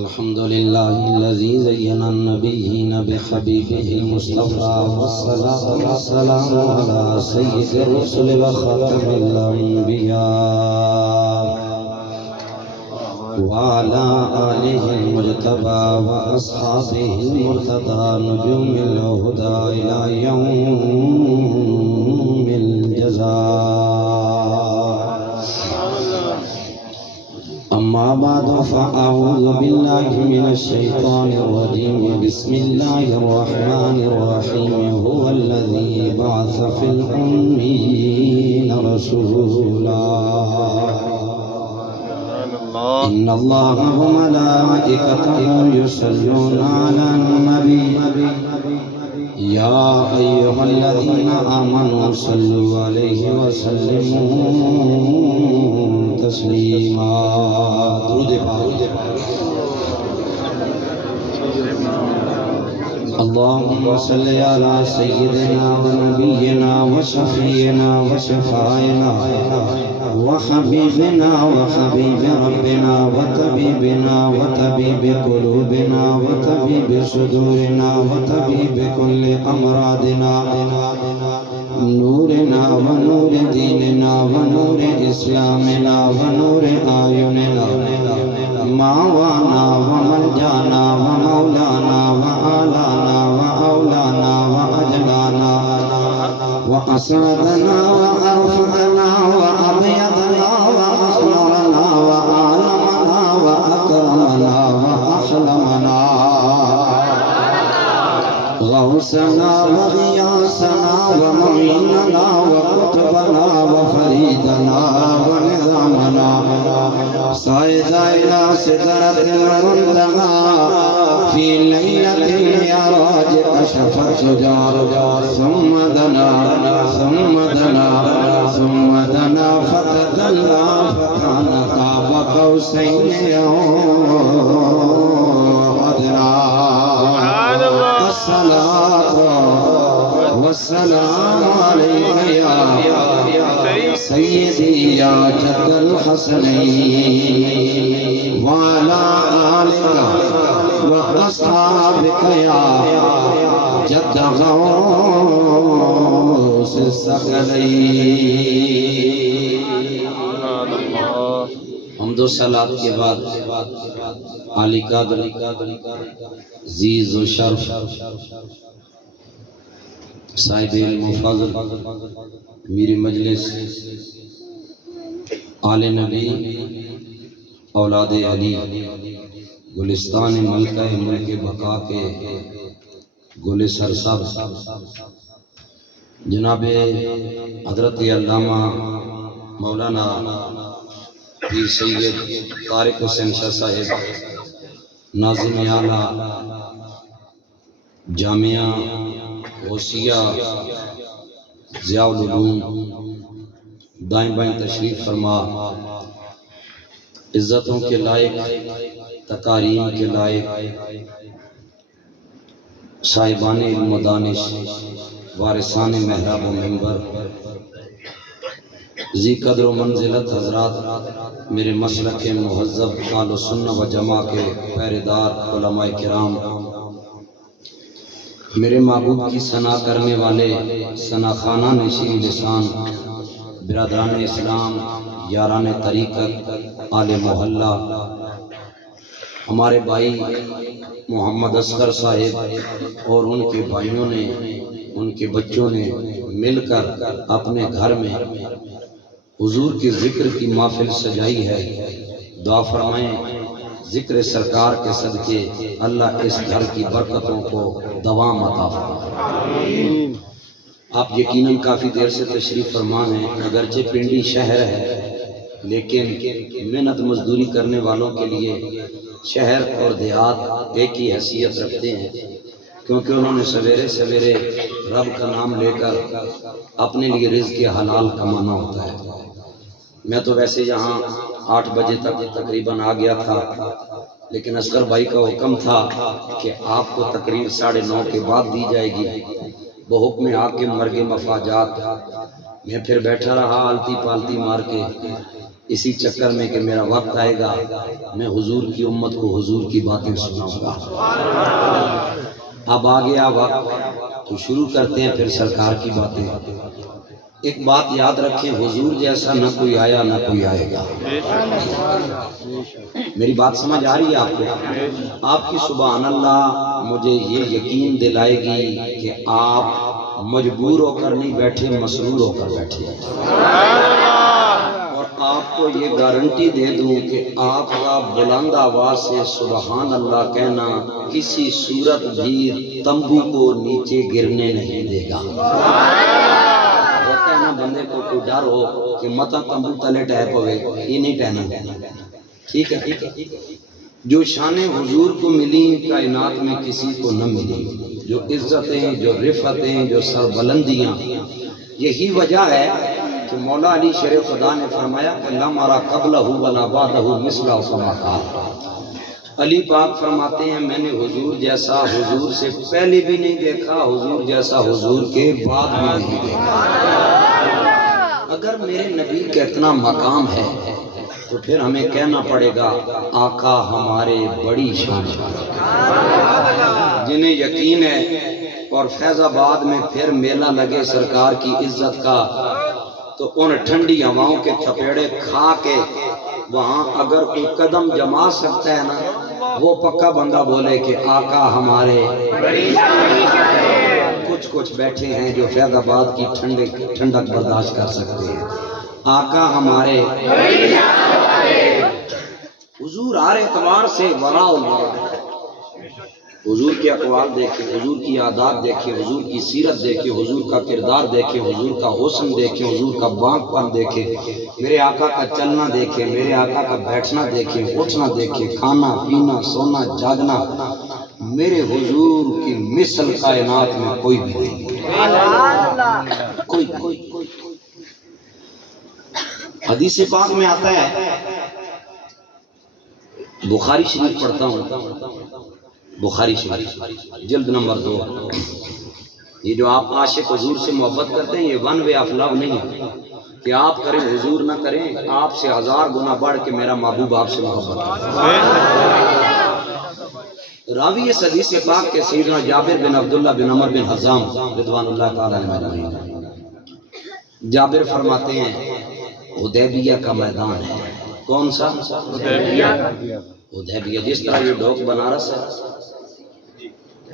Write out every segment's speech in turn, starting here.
الحمد لله الذي زين النبيين بحبيبه المصطفى والصلاة والسلام على سيد الرسل وخاتم الأنبياء وعلى آله المجتبى وأصحابه المرتضى نجوم الهدى إلى يوم الجزاء. أما بعد فأعوذ بالله من الشيطان الرجيم. بسم الله الرحمن الرحيم. هو الذي بعث في الأميين رسولا إن الله وملائكته يصلون على النبي يا أيها الذين آمنوا صلوا عليه وسلموا تسلیما. درود پاک. اللهم صل على سيدنا ونبينا وشفيعنا وشفاعنا وحبيبنا وحبيب ربنا وطبيبنا وطبيب قلوبنا وطبيب صدورنا وطبيب كل أمراضنا نورنا ونور ديننا ونور إسلامنا ونور أعيننا ماوانا وملجانا ومولانا وآلانا وأولانا وأجلانا وأسعدنا وأرفعنا وأبيضنا وأخمرنا وأعلمنا وأكرمنا وأحلمنا غوثنا وغياثنا ومعيننا وقطبنا وفريدنا ونظامنا صعد إلى سدرة المنتهى في ليلة المعراج كشف الشجار ثم دنا فتدلى فكان قاب قوسين أو أدنى. الصلاة والسلام عليك يا سيدي يا جد الحسنين وعلى آلك وأصحابك يا جد غوث الثقلين. حمد و صلاۃ کے بعد عالی قدر عزیز و شرف صاحب علم و فضل میری مجلس آل نبی اولاد علی گلستان ملکہ ملک بقا کے گل سرسب جناب حضرت علامہ مولانا پیر سید طارق حسین شاہ صاحب ناظم اعلیٰ جامعہ غوثیہ ضیاء العلوم دائیں بائیں تشریف فرما عزتوں کے لائق تکاریم کے لائق صاحبان علم و دانش وارثان محراب و منبر ذی قدر و منزلت حضرات میرے مسلک مہذب اہل سنت و جماع کے پہرےدار علماء کرام میرے محبوب کی ثنا کرنے والے ثنا خانہ نشین لسان برادران اسلام یاران طریقت آل محلہ ہمارے بھائی محمد اصغر صاحب اور ان کے بھائیوں نے ان کے بچوں نے مل کر اپنے گھر میں حضور کے ذکر کی محفل سجائی ہے. دعا فرمائیں ذکر سرکار کے صدقے اللہ اس گھر کی برکتوں کو دوام عطا فرمائے. آپ یقیناً کافی دیر سے تشریف فرما ہیں. اگرچہ پنڈی شہر ہے لیکن محنت مزدوری کرنے والوں کے لیے شہر اور دیہات ایک ہی حیثیت رکھتے ہیں کیونکہ انہوں نے سویرے سویرے رب کا نام لے کر اپنے لیے رزق حلال کمانا ہوتا ہے. میں تو ویسے یہاں 8 بجے تک تقریباً آ گیا تھا لیکن اصغر بھائی کا حکم تھا کہ آپ کو تقریر 9:30 کے بعد دی جائے گی. بحکم حاکم مرگ مفاجات میں پھر بیٹھا رہا آلتی پالتی مار کے اسی چکر میں کہ میرا وقت آئے گا میں حضور کی امت کو حضور کی باتیں سناؤں گا۔ اب آ گیا وقت تو شروع کرتے ہیں پھر سرکار کی باتیں۔ ایک بات یاد رکھیں، حضور جیسا نہ کوئی آیا نہ کوئی آئے گا۔ میری بات سمجھ آ رہی ہے آپ کو؟ آپ کی سبحان اللہ مجھے یہ یقین دلائے گی کہ آپ مجبور ہو کر نہیں بیٹھے، مسرور ہو کر بیٹھے ہیں۔ اور آپ کو یہ گارنٹی دے دوں کہ آپ کا بلند آواز سے سبحان اللہ کہنا کسی صورت بھی تمبو کو نیچے گرنے نہیں دے گا۔ ہوتا ہے نا بندے کو کوئی ڈر ہو کہ متا تمبو تلے ٹیپ ہوئے، یہ نہیں کہنا۔ ٹھیک ہے، جو شان حضور کو ملی کائنات میں کسی کو نہ ملی، جو عزتیں، جو رفعتیں، جو سربلندیاں، یہی وجہ ہے کہ مولا علی شیر خدا نے فرمایا کہ لم ارى قبلہ ولا بعدہ مثلہ کما قال۔ علی پاک فرماتے ہیں میں نے حضور جیسا حضور سے پہلے بھی نہیں دیکھا، حضور جیسا حضور کے بعد بھی نہیں دیکھا۔ اگر میرے نبی کا اتنا مقام ہے تو پھر ہمیں کہنا پڑے گا آقا ہمارے بڑی شان۔ جنہیں یقین ہے اور فیض آباد میں پھر میلہ لگے سرکار کی عزت کا، تو ان ٹھنڈی ہواؤں کے چپیڑے کھا کے وہاں اگر کوئی قدم جما سکتا ہے نا، وہ پکا بندہ بولے کہ آقا ہمارے۔ کچھ بیٹھے ہیں جو فیض آباد کی ٹھنڈک برداشت کر سکتے ہیں۔ آقا ہمارے حضور ہر اعتبار سے ورا اللہ۔ حضور کے اقوال دیکھیں، حضور کی عادات دیکھیں، حضور کی سیرت دیکھیں، حضور کا کردار دیکھیں، حضور کا حسن دیکھیں، حضور کا بانک پن دیکھیں، میرے آقا کا چلنا دیکھیں، میرے آقا کا بیٹھنا دیکھیں، اٹھنا دیکھیں، کھانا پینا سونا جاگنا، میرے حضور کی مثل کائنات میں کوئی بھی نہیں۔ کوئی حدیث پاک میں آتا ہے، بخاری شریف پڑھتا ہوں، بخاری شریف جلد نمبر 2۔ یہ جو آپ عاشق حضور سے محبت کرتے ہیں، یہ ون وے آف لو نہیں ہے کہ آپ کریں حضور نہ کریں، آپ سے 1000 گنا بڑھ کے میرا محبوب آپ سے محبت کرتا ہے۔ راوی اس حدیث پاک کے سیدنا جابر بن عبداللہ بن عمر بن حزام رضوان اللہ تعالی علیہ، جابر فرماتے ہیں حدیبیہ کا میدان ہے۔ کون سا؟ حدیبیہ۔ جس طرح یہ ڈھوک بنارس ہے،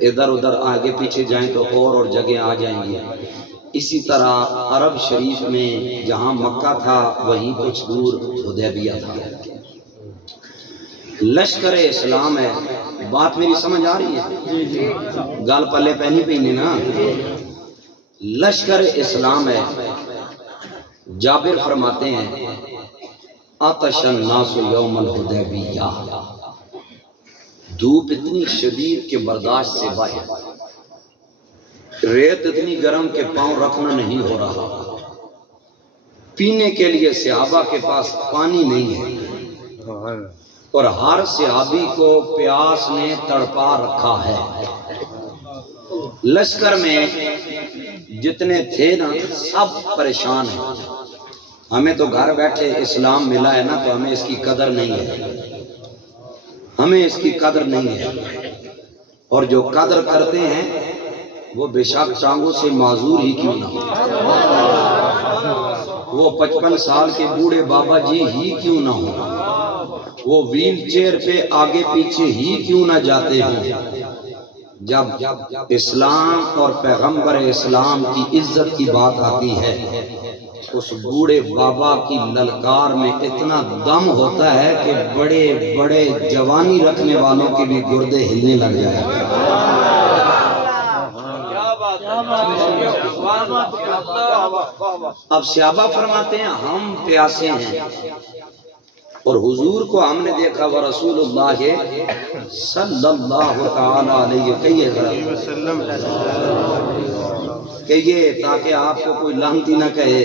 ادھر ادھر آگے پیچھے جائیں تو اور جگہ آ جائیں گے، اسی طرح عرب شریف میں جہاں مکہ تھا وہیں کچھ دور حدیبیہ تھا۔ لشکر اسلام ہے۔ بات میری سمجھ آ رہی ہے؟ گال پلے پہنی پہنے نا۔ لشکر اسلام ہے۔ جابر فرماتے ہیں آتش الناس یوم الحدیبیہ، دھوپ اتنی شدید کہ برداشت سے باہر، ریت اتنی گرم کہ پاؤں رکھنا نہیں ہو رہا، پینے کے لیے صحابہ کے پاس پانی نہیں ہے، اور ہر صحابی کو پیاس نے تڑپا رکھا ہے۔ لشکر میں جتنے تھے نا سب پریشان ہیں۔ ہمیں تو گھر بیٹھے اسلام ملا ہے نا، تو ہمیں اس کی قدر نہیں ہے، ہمیں اس کی قدر نہیں ہے۔ اور جو قدر کرتے ہیں وہ بے شک ٹانگوں سے معذور ہی کیوں نہ ہو، وہ 55 سال کے بوڑھے بابا جی ہی کیوں نہ ہو، وہ ویل چیئر پہ آگے پیچھے ہی کیوں نہ جاتے ہوں۔ جب اسلام اور پیغمبر اسلام کی عزت کی بات آتی ہے، اس بوڑھے بابا کی للکار میں اتنا دم ہوتا ہے کہ بڑے بڑے جوانی رکھنے والوں کے بھی گردے ہلنے لگ جائیں۔ اب صحابہ فرماتے ہیں ہم پیاسے ہیں، اور حضور کو ہم نے دیکھا ورسول اللہ صلی اللہ تعالی علیہ وسلم، کہیے تاکہ آپ کو کوئی لعنتی نہ کہے،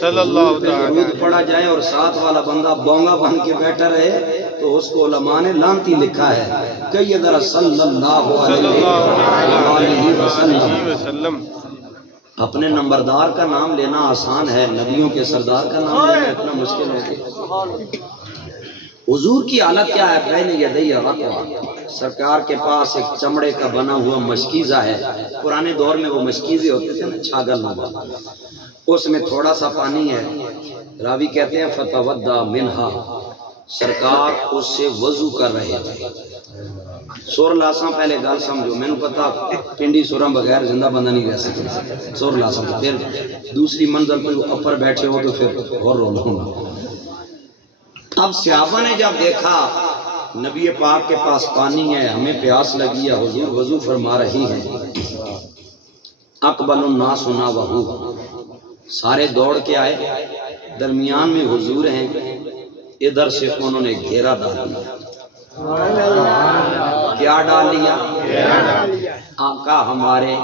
صلی اللہ تعالی درود پڑھا جائے اور ساتھ والا بندہ بونگا بن کے بیٹھا رہے تو اس کو علماء نے لعنتی لکھا ہے۔ کہیے ذرا صلی اللہ علیہ وسلم۔ اپنے نمبردار کا نام لینا آسان ہے، نبیوں کے سردار کا نام لینا اتنا مشکل ہے۔ حضور کی حالت کیا ہے؟ بین یدی رقوہ، سرکار کے پاس ایک چمڑے کا بنا ہوا مشکیزہ ہے۔ پرانے دور میں وہ مشکیزے ہوتے تھے نا، چھاگل نما، اس میں تھوڑا سا پانی ہے۔ راوی کہتے ہیں فتودع منہا، سرکار اس سے وضو کر رہے تھے۔ سور لاساں پہلے گل سمجھو، میں نے پتا پنڈی سوراں بغیر زندہ بندہ نہیں رہ سکتا، سور لاساں پھر دوسری منزل پہ اوپر بیٹھے ہو تو پھر اور رونا ہونا۔ اب صحابہ نے جب دیکھا نبی پاک کے پاس پانی ہے، ہمیں پیاس لگی ہے، حضور وضو فرما رہی ہیں، اقبل الناس نحوہ، سارے دوڑ کے آئے، درمیان میں حضور ہیں، ادھر سے انہوں نے گھیرا ڈال دیا۔ کیا ڈال لیا؟ آقا ہمارے،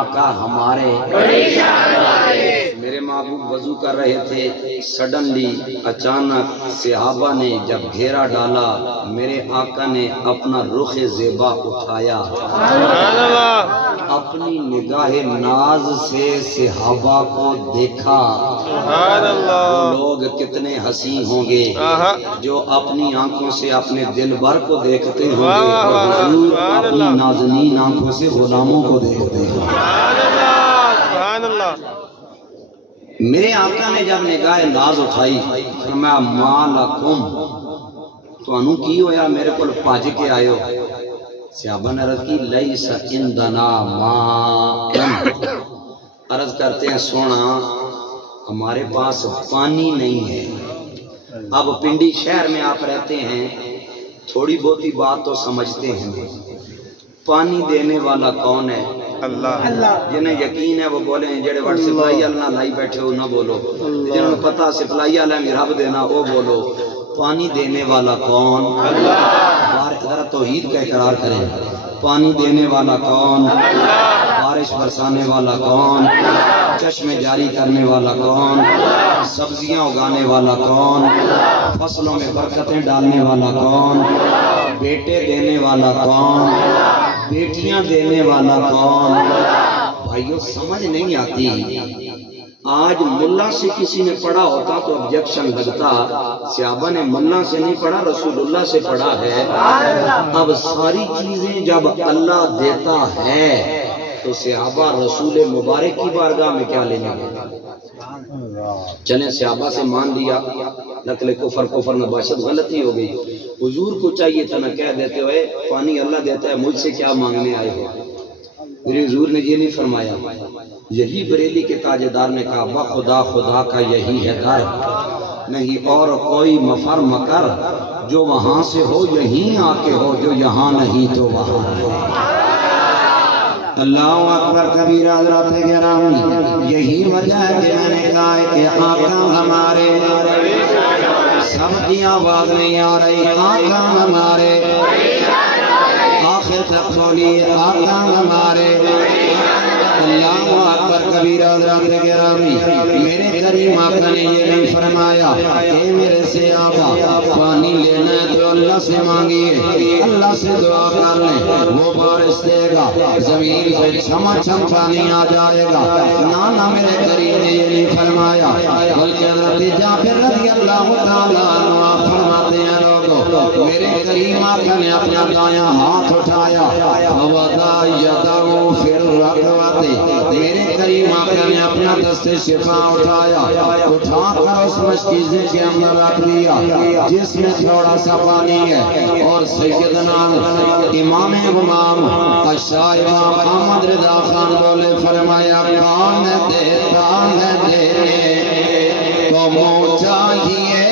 آقا ہمارے، میرے محبوب وضو کر رہے تھے، سڈنلی اچانک صحابہ نے جب گھیرا ڈالا، میرے آقا نے اپنا رخ زیبا اٹھایا، اپنی نگاہ ناز سے صحابہ کو دیکھا۔ وہ لوگ کتنے حسین ہوں گے جو اپنی آنکھوں سے اپنے دل بھر کو دیکھتے ہوں گے، اور حضور اپنی نازنین آنکھوں سے غلاموں کو دیکھتے ہیں۔ میرے آقا نے جب نگاہ ناز اٹھائی، فرمایا ما لکم، تانوں کی ہویا میرے کو بھج کے آئے ہو؟ صحابہ نے عرض کی لیس عندنا ماء، عرض کرتے ہیں سونا ہمارے پاس پانی نہیں ہے۔ اب پنڈی شہر میں آپ رہتے ہیں، تھوڑی بہتی بات تو سمجھتے ہیں، پانی دینے والا کون ہے؟ اللہ۔ جنہیں یقین ہے وہ بولیں، جڑے وٹ سپلائی والا نہ لائی بیٹھے ہو نہ بولو، جنہوں نے پتا سپلائی والا میں رب دینا وہ بولو۔ پانی دینے والا کون؟ اللہ۔ ذرا توحید کا اقرار کریں، پانی دینے والا کون؟ بارش برسانے والا کون؟ چشمے جاری کرنے والا کون؟ سبزیاں اگانے والا کون؟ فصلوں میں برکتیں ڈالنے والا کون؟ بیٹے دینے والا کون؟ بیٹیاں دینے والا کون؟ بھائیو سمجھ نہیں آتی۔ آج ملا سے کسی نے پڑھا ہوتا تو objection لگتا، صحابہ نے ملا سے نہیں پڑھا، رسول اللہ سے پڑھا ہے۔ اب ساری چیزیں جب اللہ دیتا ہے تو صحابہ رسول مبارک کی بارگاہ میں کیا لینے گئے؟ چلیں صحابہ سے مان لیا، نقل کفر نباشت غلطی ہو گئی، حضور کو چاہیے تھا نہ کہہ دیتے ہوئے پانی اللہ دیتا ہے، مجھ سے کیا مانگنے آئے ہو؟ میرے حضور نے یہ نہیں فرمایا۔ یہی بریلی کے تاجدار نے کہا بخدا خدا کا یہی ہے در، نہیں اور کوئی مفر مکر، جو وہاں سے ہو یہیں آ کے ہو، جو یہاں نہیں تو وہاں ہے۔ اللہ اکبر کبیرہ حضرات گرامی، یہی وجہ ہے کہ میں نے کہا ہے کہ آقا ہمارے، سب کی آواز نہیں آ رہی، آقا ہمارے، آخر تک بولیے آقا ہمارے۔ اللہ اکبر کبیرہ حضرات گرامی، میرے کریم آقا نے یہ نہیں فرمایا کہ میرے سے آقا پانی لینا ہے تو اللہ سے مانگیے، اللہ سے دعا کر لیں، وہ بارش دے گا، زمین سے چھما چھم پانی آ جائے گا۔ نانا میرے کریم نے یہ نہیں فرمایا، بلکہ حضرت جابر رضی اللہ تعالیٰ عنہ فرماتے ہیں لوگوں، میرے کریم آقا نے اپنا دایاں ہاتھ اٹھایا، فوضع یدہ فی الرکوۃ، میرے کریم آقا نے اپنا دست شفا اٹھایا، اٹھا کر اس مشکیزے کے اندر رکھ دیا جس میں تھوڑا سا پانی ہے، اور سیدنا امام اشاع امام احمد رضا خان بولے، فرمایا کون دیتا ہے دینے کو منہ چاہیے،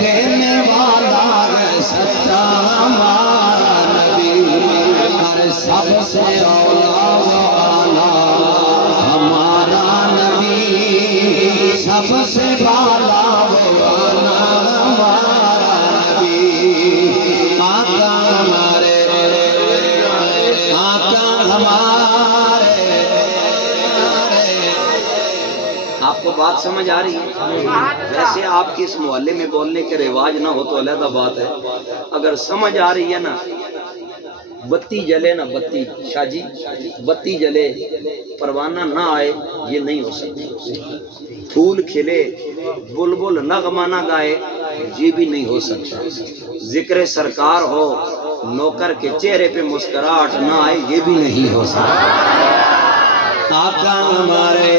دینے والا ہے سچا ہمارا نبی، ہر سب سے اولا و اعلیٰ ہمارا نبی، سب سے بالا و اعلیٰ ہمارا نبی، آقا ہمارے، آقا ہمارے۔ آپ کو بات سمجھ آ رہی ہے؟ ویسے آپ کی اس محلے میں بولنے کے رواج نہ ہو تو علیحدہ بات ہے، اگر سمجھ آ رہی ہے نا بتی جلے نہ بتی، شاہ جی بتی جلے پروانہ نہ آئے یہ نہیں ہو سکتا، پھول کھلے بلبل نغمہ نہ گائے یہ بھی نہیں ہو سکتا، ذکر سرکار ہو نوکر کے چہرے پہ مسکراہٹ نہ آئے یہ بھی نہیں ہو سکتا۔ آقا ہمارے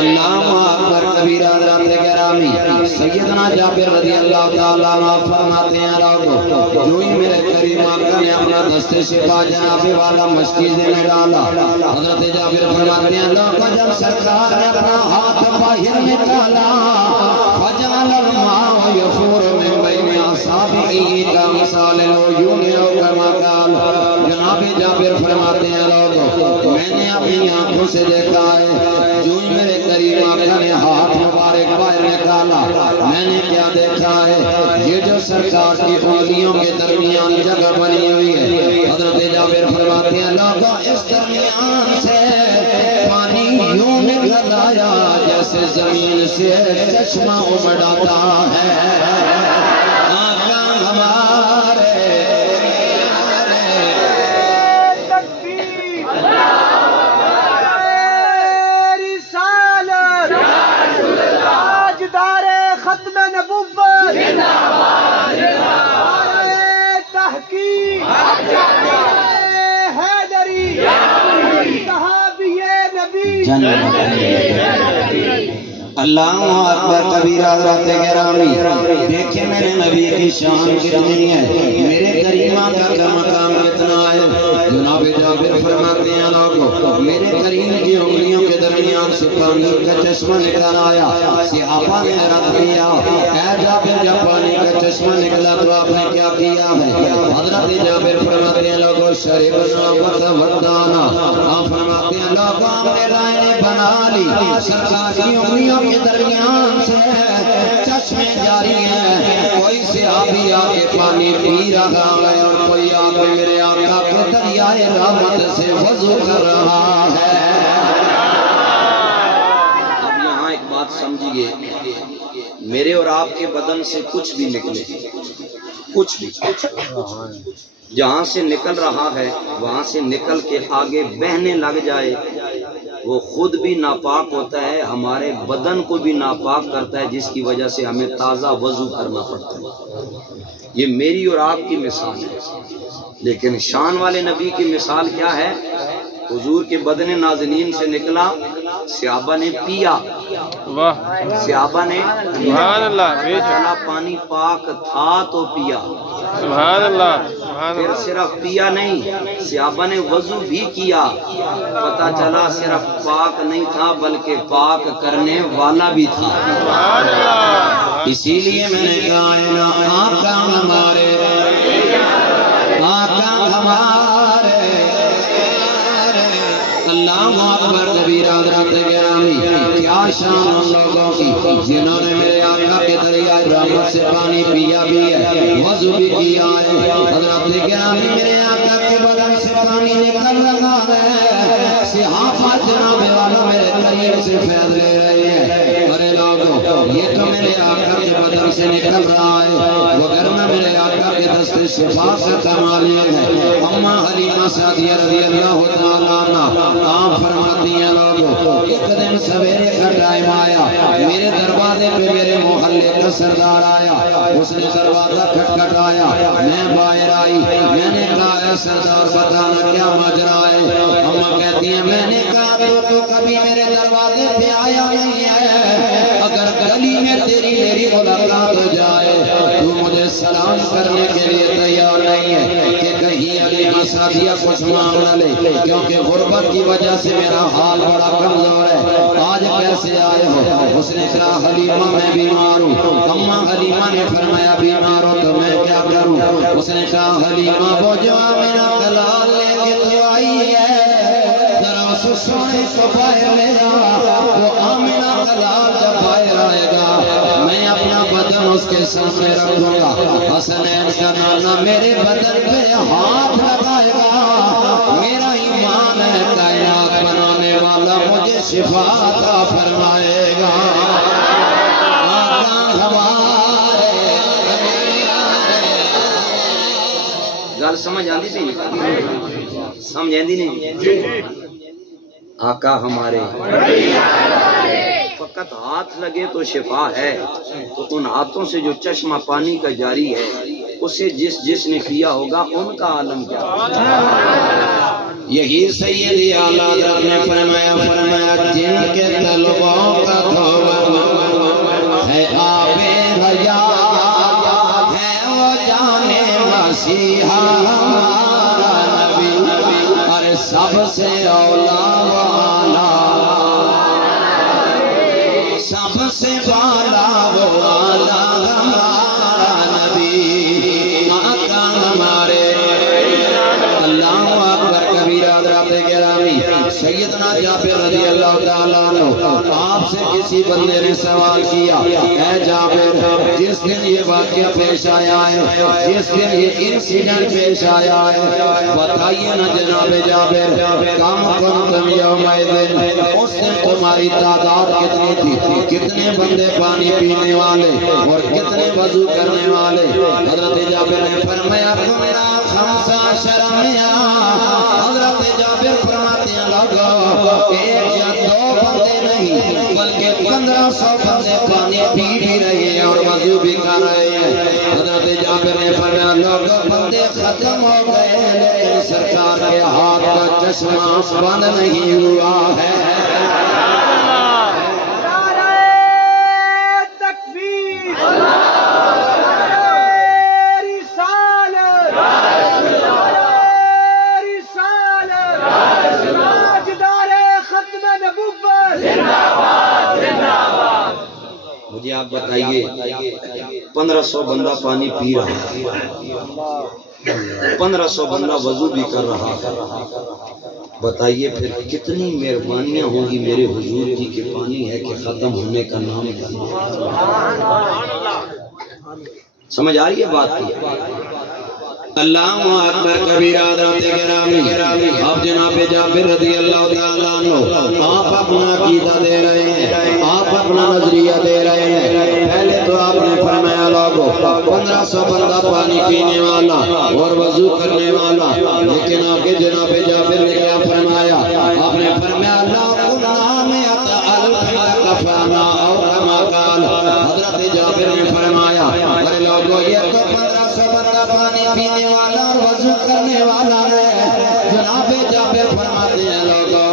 علامہ اکبر کبیرہ حضرات گرامی سیدنا جابر رضی اللہ تعالیٰ عنہ فرماتے ہیں لوگو جو ہی میرے کریم آقا نے اپنا دست شفا جناب والا مشکیزے میں ڈالا، حضرت جابر فرماتے ہیں لوگو جب سرکار نے اپنا ہاتھ باہر نکالا فجعل الماء یفور من بین اصابعہ کمثال العیون او کما قال، جناب جابر فرماتے ہیں لوگو میں نے اپنی آنکھوں سے دیکھا ہے جو ہی میرے کریم آقا نے ہاتھ مبارک باہر نکالا میں نے کیا دیکھا ہے، یہ جو سرکار کی انگلیوں کے درمیان جگہ بنی ہوئی ہے، حضرت جابر فرماتے ہیں لوگوں اس درمیان سے پانی یوں نکل آیا جیسے زمین سے چشمہ امڑ آتا ہے۔ آقا ہمارے ختم نبوت تحقیق حیدری صحابی نبی۔ اللہ اکبر کبیرہ حضرات گرامی دیکھیں میرے نبی کی شان کتنی ہے، میرے کریم آقا کا مقام کتنا ہے۔ جناب جابر فرماتے ہیں لوگو میرے کریم کی انگلیوں کے درمیان سے پانی کا چشمہ نکل آیا، صحابہ نے حیرت کیا اے جابر جب پانی کا چشمہ نکلا تو آپ نے کیا کیا ہے؟ حضرت جابر فرماتے ہیں لوگو شربنا وتودعنا، آپ فرماتے ہیں لوگو ہم نے رائے بنا لی، سرکار کی انگلیوں کے درمیان سے چشمے جاری ہیں، کوئی صحابی آگے پانی پی رہا ہے اور کوئی آگے میرے آقا کے دریائے رحمت سے وضو کر رہا ہے۔ اب یہاں ایک بات سمجھیے، میرے اور آپ کے بدن سے کچھ بھی نکلے، کچھ بھی جہاں سے نکل رہا ہے وہاں سے نکل کے آگے بہنے لگ جائے وہ خود بھی ناپاک ہوتا ہے، ہمارے بدن کو بھی ناپاک کرتا ہے، جس کی وجہ سے ہمیں تازہ وضو کرنا پڑتا ہے۔ یہ میری اور آپ کی مثال ہے، لیکن شان والے نبی کی مثال کیا ہے؟ حضور کے بدن نازنین سے نکلا، صحابہ نے پیا، صحابہ نے سبحان اللہ، چلا پانی پاک تھا تو پیا، سبحان اللہ، سبحان پھر اللہ، صرف پیا نہیں صحابہ نے وضو بھی کیا، پتا چلا صرف پاک نہیں تھا بلکہ پاک کرنے والا بھی تھا۔ سبحان اللہ۔ اسی لیے میں نے کہا ہے نا آقا ہمارے، آقا ہمارے، اللہ اکبر کبیرہ حضرات گرامی کیا شان ان لوگوں کی جنہوں نے میرے آقا کے دریائے رحمت سے پانی پیا بھی ہے، وضو بھی کیا ہے۔ حضرات گرامی میرے آقا کے بدن سے پانی نکل رہا ہے، صحابہ جناب والا میرے قریب سے فیض لے رہے ہیں، ارے لوگوں یہ تو میرے آقا کے بدن سے نکل رہا ہے، وگرنہ میرے آقا کے دست شفا کا کمال یہ ہے۔ اماں حلیمہ سعدیہ رضی اللہ تعالیٰ عنہ آپ فرماتی ہیں لوگوں ایک دن سویرے کا ٹائم آیا، میرے دروازے پہ میرے محلے کا سردار آیا، اس نے دروازہ کھٹکھٹایا، میں باہر آئی، میں نے کہا اے سردار بتانا کیا ماجرا ہے؟ اماں کہتی ہیں میں نے کہا تو کبھی میرے دروازے پہ آیا نہیں ہے، اگر گلی میں تیری میری ملاقات ہو جائے تو مجھے سلام کرنے کے لیے تیار نہیں ہے کہ کہیں حلیمہ سعدیہ کچھ مانگ نہ لے، کیونکہ غربت کی وجہ سے میرا حال بڑا کمزور ہے، آج کیسے آئے ہو؟ اس نے کہا حلیمہ میں بیمار ہوں۔ اماں حلیمہ نے فرمایا بیمار ہو تو میں کیا کروں؟ اس نے کہا حلیمہ وہ جو آمنہ کلال لے کے تو آئی ہے ذرا اس سونے کو باہر لے جا، وہ آمنہ کلال جب باہر آئے گا میں اپنا بدن اس کے سامنے رکھوں گا، حسنین کا نانا میرے بدن پہ ہاتھ لگائے گا، میرا ایمان ہے کائنات بنانے والا مجھے شفا عطا فرمائے گا۔ آقا ہمارے گل سمجھ آندی پئی سمجھ آندی نہیں آقا ہمارے فقط ہاتھ لگے تو شفا ہے تو ان ہاتھوں سے جو چشمہ پانی کا جاری ہے اسے جس نے کیا ہوگا ان کا عالم کیا یہی سیدی اعلیٰ حضرت نے فرمایا جن کے طلبوں کا دھوبر ہے آب حیات ہے وہ جانے مسیحا ہمارا نبی اور سب سے اولا و اعلیٰ سب سے بالا وہ اعلیٰ ہمارا نبی آقا ہمارے اللہ اکبر کبیرہ حضرات گرامی سیدنا جابر رضی اللہ تعالیٰ عنہ آپ سے کسی بندے نے سوال کیا اے جابر جس دن یہ واقعہ پیش آیا ہے جس دن یہ انسیڈنٹ پیش آیا ہے بتائیے نا جناب جابر کم کنتم یومئذ اس دن تمہاری تعداد کتنی تھی کتنے بندے پانی پینے والے اور کتنے وضو کرنے والے حضرت جابر نے فرمایا کننا خمسہ شرمیا حضرت جابر فرماتے ہیں لوگو ایک یا دو بندے نہیں بلکہ 1500 بندے پانی پی بھی رہے ہیں اور وضو بھی کر رہے ہیں حضرت جابر نے فرمایا لوگو بندے ختم ہو گئے لیکن سرکار کے ہاتھ کا چشمہ بند نہیں ہوا ہے مجھے آپ بتائیے 1500 بندہ پانی پی رہا ہے 1500 بندہ وضو بھی کر رہا ہے بتائیے پھر کتنی مہربانیاں ہوں گی میرے حضور کی کہ پانی ہے کہ ختم ہونے کا نام نہیں سمجھ آ رہی ہے بات کی اللہ اکبر کبیرہ حضرات گرامی اب جناب جابر رضی اللہ تعالیٰ عنہ آپ اپنا عقیدہ دے رہے ہیں آپ اپنا نظریہ دے رہے ہیں پہلے تو آپ نے فرمایا لوگو 1500 بندہ پانی پینے والا اور وضو کرنے والا لیکن آپ کے جناب جابر نے کیا فرمایا آپ نے فرمایا لا کننا میت الف لکفانا اور کما قال حضرت جابر نے فرمایا ارے لوگو یہ تو 1500 بندہ پانی پینے والا اور وضو کرنے والا ہے جناب جابر فرماتے ہیں لوگوں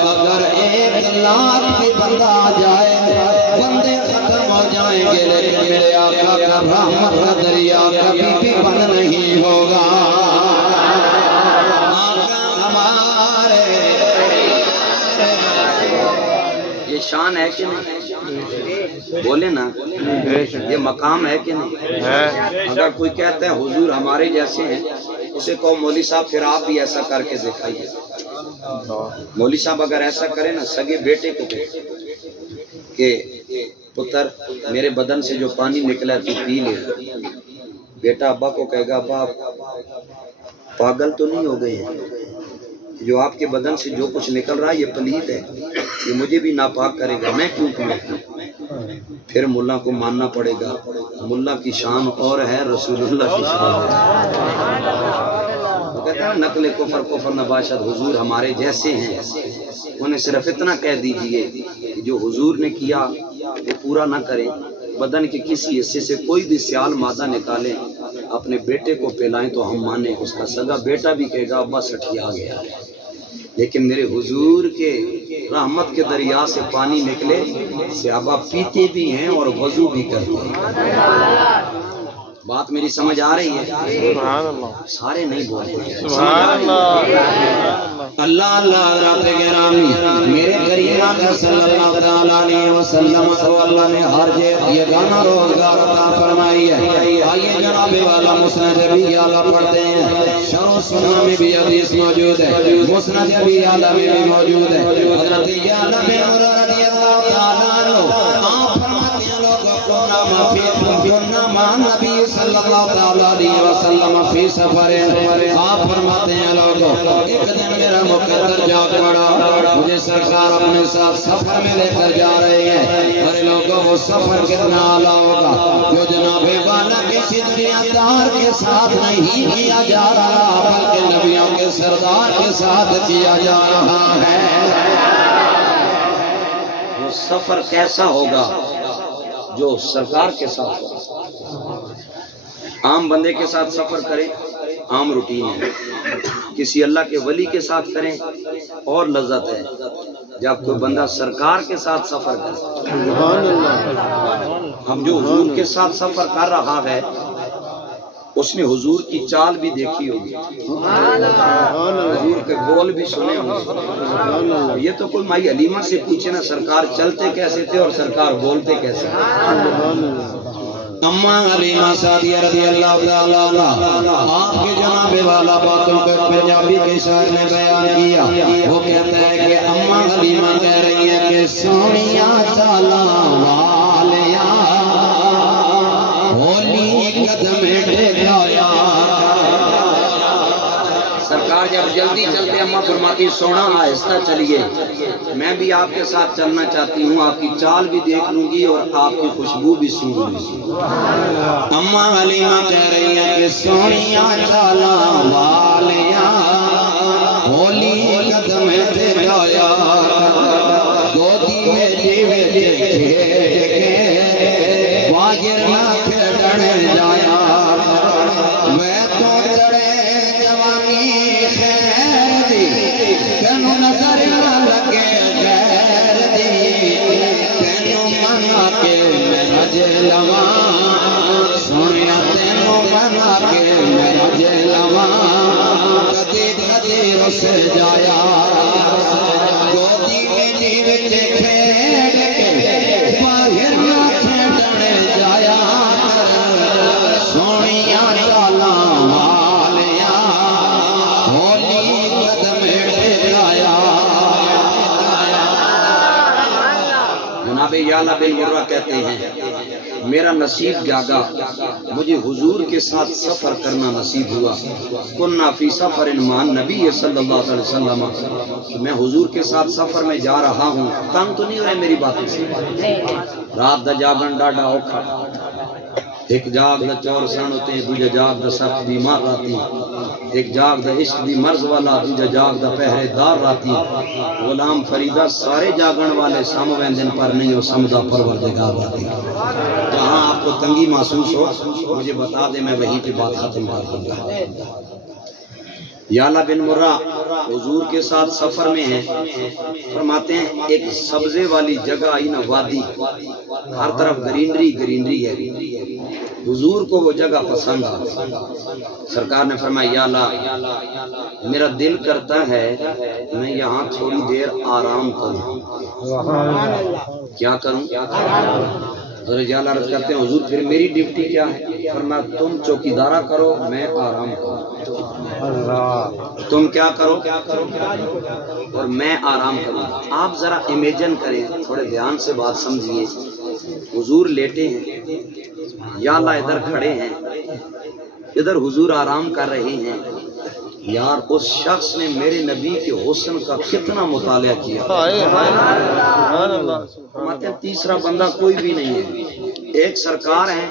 اگر 1 لاکھ بھی بندہ آ جائے بندے ختم ہو جائیں گے لیکن میرے آقا کا رحمت کا دریا کبھی بھی بند نہیں ہوگا آقا ہمارے یہ شان ہے کہ نہیں بولے نا یہ مقام ہے کہ نہیں اگر کوئی کہتا ہے حضور ہمارے جیسے ہیں اسے کہو مولوی صاحب پھر آپ بھی ایسا کر کے دکھائیے مولوی صاحب اگر ایسا کرے نا سگے بیٹے کو کہ پتر میرے بدن سے جو پانی نکلا ہے تو پی لے بیٹا ابا کو کہے گا ابا پاگل تو نہیں ہو گئے ہیں جو آپ کے بدن سے جو کچھ نکل رہا ہے یہ پلید ہے یہ مجھے بھی ناپاک کرے گا میں کیوں پیوں پھر ملا کو ماننا پڑے گا ملا کی شان اور ہے رسول اللہ کی شان ہے وہ کہتا ہے نقل کفر نباشد حضور ہمارے جیسے ہیں انہیں صرف اتنا کہہ دیجئے کہ جو حضور نے کیا وہ پورا نہ کرے بدن کے کسی حصے سے کوئی بھی سیال مادہ نکالیں اپنے بیٹے کو پلائیں تو ہم مانیں اس کا سگا بیٹا بھی کہے گا ابا سٹھیا گیا ہے لیکن میرے حضور کے رحمت کے دریا سے پانی نکلے صحابہ پیتے بھی ہیں اور وضو بھی کرتے ہیں بات میری سمجھ آ رہی ہے سبحان اللہ سارے نہیں بولتے سبحان اللہ اللہ اللہ حضرات گرامی میرے کریم آقا صلی اللہ علیہ وسلم کو اللہ نے ہر یہ گانا روزگار عطا فرمائی ہے آئیے جناب والا مسند ابی اعلیٰ پڑھتے ہیں شرح سنہ میں بھی حدیث موجود ہے مسند ابی اعلیٰ میں بھی موجود ہے حضرت اعلیٰ بن عمر رضی اللہ تعالیٰ عنہ آپ فرماتے ہیں لوگوں کو نام فی کننا مع نبی صلی اللہ تعالیٰ علیہ وسلم فی سفر، آپ فرماتے ہیں لوگوں ایک دن میرا مقدر جاگ پڑا، مجھے سرکار اپنے ساتھ سفر میں لے کر جا رہے ہیں۔ ارے لوگوں وہ سفر کتنا اعلیٰ ہوگا جو جناب والا کسی دنیا دار کے ساتھ نہیں کیا جا رہا بلکہ نبیوں کے سردار کے ساتھ کیا جا رہا ہے۔ وہ سفر کیسا ہوگا جو سرکار کے ساتھ ہوگا؟ عام بندے کے ساتھ سفر کریں عام روٹین ہے، کسی اللہ کے ولی کے ساتھ کریں اور لذت ہے، جب کوئی بندہ سرکار کے ساتھ سفر کرے۔ ہم جو حضور کے ساتھ سفر کر رہا ہے اس نے حضور کی چال بھی دیکھی ہوگی، حضور کے بول بھی سنے ہوں گے۔ یہ تو کوئی مائی علیمہ سے پوچھے نا سرکار چلتے کیسے تھے اور سرکار بولتے کیسے تھے۔ اماں علیمہ سعدیہ رضی اللہ تعالیٰ عنہ آپ کے جناب والا باتوں کو پنجابی کے شاعر نے بیان کیا۔ وہ کہتا ہے کہ اماں علیمہ کہہ رہی ہے کہ سونیاں چالاں والیاں ہولی قدم ٹھکایا۔ سرکار جب جلدی چلتے اماں فرماتی سونا آہستہ چلیے، میں بھی آپ کے ساتھ چلنا چاہتی ہوں، آپ کی چال بھی دیکھ لوں گی اور آپ کی خوشبو بھی سن لوں گی۔ اماں علیمہ کہہ رہی ہے کہ سونیاں چالاں والیاں ہولی قدم ٹھکایا، گودی میں جیوے کھیڑ کے واجر نہ کھڑن جایا، میں تو چڑے جوانی خیر دی تینوں نظر نہ لگے غیر دی، تینوں منا کے میں رج لواں، سونیا تینوں منا کے میں رج لواں، کدی کدی رس جایا، گودی میں جیو کھیڑ کے باہر نہ کھڑن جایا، سونیاں چالاں والیاں ہولی قدم ٹھکایا۔ جناب یعلا بن مرہ کہتے ہیں میرا نصیب جاگا، مجھے حضور کے ساتھ سفر کرنا نصیب ہوا۔ کننا فی سفر مع نبی صلی اللہ علیہ وسلم، میں حضور کے ساتھ سفر میں جا رہا ہوں۔ تنگ تو نہیں ہو رہے میری باتیں سے؟ رات دا جاگن ڈاڈا اوکھا، ایک جاگ دا چور سن ہوتے ہیں، دوجہ جاگ دا سخت بیمار راتی، ایک جاگ دا عشق دی مرض والا، دوجہ جاگ دا پہرے دار راتی۔ غلام فریدہ سارے جاگن والے سم ویندن پر نہیں ہو سمدہ پروردگار راتی۔ جہاں آپ کو تنگی محسوس ہو مجھے بتا دیں، میں وہیں پہ بات ختم کر دوں گا۔ یعلا بن مرہ حضور کے ساتھ سفر میں ہیں، فرماتے ہیں ایک سبزے والی جگہ آئی نا، وادی، ہر طرف گرینری گرینری ہے، حضور کو وہ جگہ پسند آ۔ سرکار نے فرمایا یعلا میرا دل کرتا ہے میں یہاں تھوڑی دیر آرام کروں۔ کیا کروں؟ حضرت یعلا عرض کرتے ہیں حضور پھر میری ڈیوٹی کیا ہے؟ فرمایا تم چوکیدارہ کرو، میں آرام کروں۔ تم کیا کرو اور میں آرام کروں۔ آپ ذرا امیجن کریں، تھوڑے دھیان سے بات سمجھیے۔ حضور لیٹے ہیں، یعلا ادھر کھڑے ہیں، ادھر حضور آرام کر رہے ہیں۔ یار اس شخص نے میرے نبی کے حسن کا کتنا مطالعہ کیا۔ فرماتے ہیں تیسرا بندہ کوئی بھی نہیں ہے، ایک سرکار ہیں،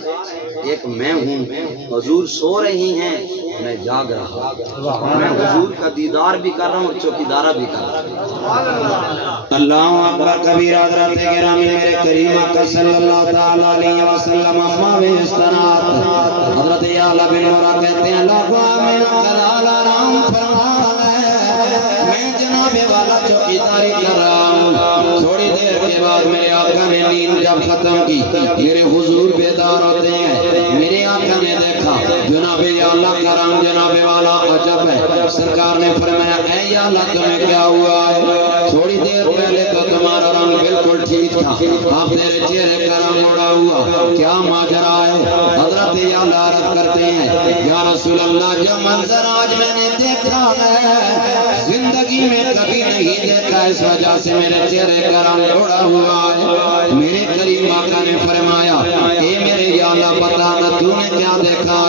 ایک میں ہوں۔ حضور سو رہی ہیں، میں جاگ رہا، میں حضور کا دیدار بھی کر رہا ہوں اور چوکیدارہ بھی کر رہا ہوں۔ اللہ اکبر کبیرہ۔ حضرت گرامی میرے کریم آقا صلی اللہ تعالی علیہ وسلم امام استناد حضرت یعلا بن مرہ کہتے ہیں اللہ میں کلال آرام فرما ہے، میں جناب والا چوکیداری کر رہا ہوں۔ تھوڑی دیر کے بعد میرے آقا نے نیند جب ختم کی، میرے حضور بیدار ہوتے ہیں۔ میرے آقا نے دیکھا جناب یعلا کرام جناب والا عجب ہے۔ سرکار نے فرمایا اے یعلا تمہیں کیا ہوا ہے؟ تھوڑی دیر پہلے تو تمہارا رنگ بالکل ٹھیک تھا، اب تیرے چہرے کا رنگ اڑا ہوا، کیا ماجرا ہے؟ حضرت یعلا عرض کرتے ہیں یا رسول اللہ جو منظر آج میں نے دیکھا ہے زندگی میں کبھی نہیں دیکھا، اس وجہ سے میرے چہرے کا رنگ اڑا ہوا ہے۔ میرے کریم آقا نے فرمایا اے میرے یعلا بتا نہ تو نے کیا دیکھا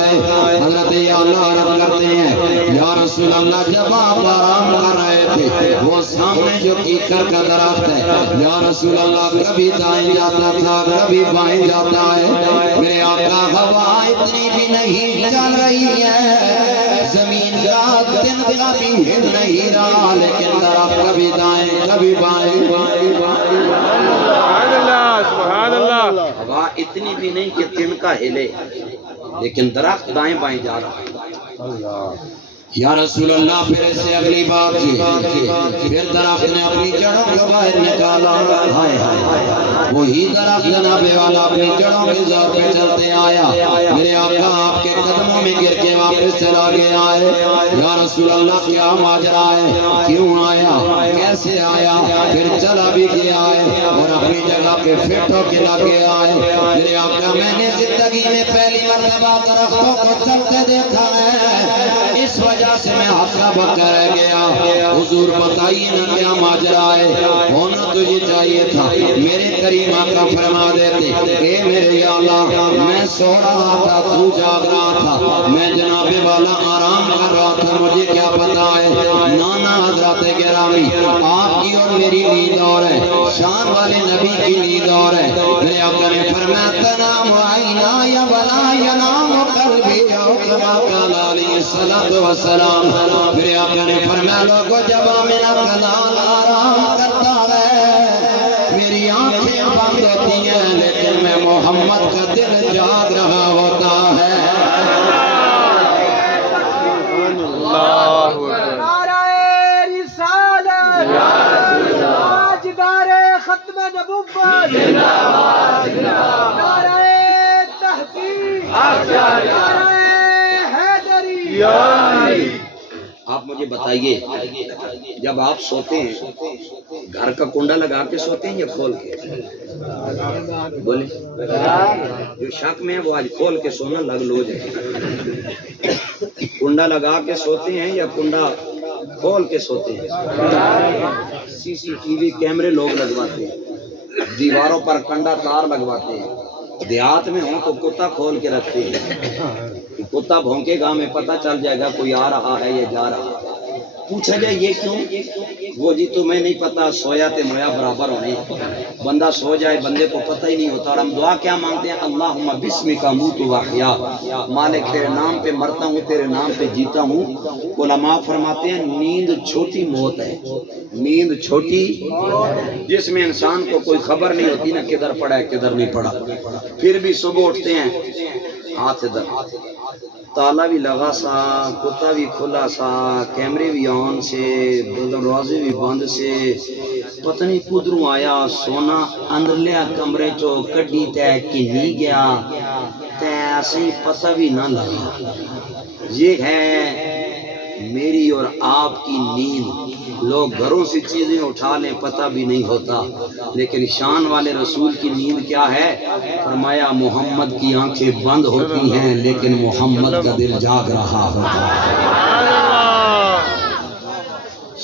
حضرت یا اللہ عرض کرتے ہیں یا رسول اللہ جب آپ آرام کر رہے تھے وہ سامنے جو کیکر کا درخت ہے یا رسول اللہ کبھی دائیں جاتا تھا کبھی بائیں جاتا ہے میرے آقا ہوا اتنی بھی نہیں چل رہی ہے زمین کا دن کا بھی ہل نہیں رہا لیکن درخت کبھی دائیں کبھی بائیں سبحان اللہ سبحان اللہ. ہوا اتنی بھی نہیں کہ دن کا ہلے لیکن درخت دائیں بائیں جا رہا ہے یا رسول اللہ پھر ایسے اگلی بات پھر درخت نے اپنی جڑوں کو باہر نکالا ہائے ہائے وہی درخت جناب والا اپنی جڑوں کے زور پہ چلتے آیا میرے آقا آپ کے قدموں میں گر کے واپس چلا گیا ہے یا رسول اللہ کیا ماجرا ہے کیوں آیا کیسے آیا پھر چلا بھی گیا ہے اور اپنی جگہ پہ فٹ ہو کے لگ گیا ہے میرے آقا میں نے زندگی میں پہلی مرتبہ درختوں کو چلتے دیکھا ہے اس وجہ سے میں ہکا بکا رہ گیا حضور بتائیے نا کیا ماجرا ہے ہونا تجھے چاہیے تھا میرے کریم آقا فرما دیتے اے میرے یا اللہ میں سو رہا تھا تو جاگ رہا تھا میں جناب والا آرام کر رہا تھا مجھے کیا پتا ہے نانا حضرات گرامی آپ کی اور میری نیند اور ہے شان والے نبی کی نیند اور ہے میرے آقا نے فرمایا تنام عینا یا ولا ینام قلبی او کما قال علیہ الصلوۃ والسلام میرے آقا نے فرمایا لوگو جب میرا کلام آرام کرتا ہے میری آنکھیں بند ہوتی ہیں لیکن میں محمد کا دل جاگ رہا ہوتا ہے نعرہ رسالت تاجدار ختم نبوت نعرہ تحقیق نعرہ حیدری. آپ مجھے بتائیے جب آپ سوتے ہیں گھر کا کنڈا لگا کے سوتے ہیں یا کھول کے بولے جو شک میں ہے وہ آج کھول کے سونا لگ لو جائے کنڈا لگا کے سوتے ہیں یا کنڈا کھول کے سوتے ہیں سی سی ٹی وی کیمرے لوگ لگواتے ہیں دیواروں پر کنڈا تار لگواتے ہیں دیہات میں ہوں تو کتا کھول کے رکھتے ہیں کتا بھونکے گا میں پتہ چل جائے گا کوئی آ رہا ہے یا جا رہا ہے پوچھا جائے یہ کیوں وہ جی تمہیں نہیں پتا سویا تے مویا برابر ہونے بندہ سو جائے بندے کو پتہ ہی نہیں ہوتا اور ہم دعا کیا مانگتے ہیں اللہم بسمک اموت و احیا مالک تیرے نام پہ مرتا ہوں تیرے نام پہ جیتا ہوں علماء فرماتے ہیں نیند چھوٹی موت ہے نیند چھوٹی جس میں انسان کو کوئی خبر نہیں ہوتی نا کدھر پڑا ہے کدھر نہیں پڑا پھر بھی صبح اٹھتے ہیں ہاتھ ادھر تالا بھی لگا سا کتا بھی کھلا سا کیمرے بھی آن سے دروازے بھی بند سے پتہ نہیں کدھروں آیا سونا اندر لیا کمرے چو کڈی تے کنی گیا تے ایسے پتہ بھی نہ لگا یہ ہے میری اور آپ کی نیند لوگ گھروں سے چیزیں اٹھا لیں پتہ بھی نہیں ہوتا لیکن شان والے رسول کی نیند کیا ہے فرمایا محمد کی آنکھیں بند ہوتی ہیں لیکن محمد کا دل جاگ رہا ہوتا ہے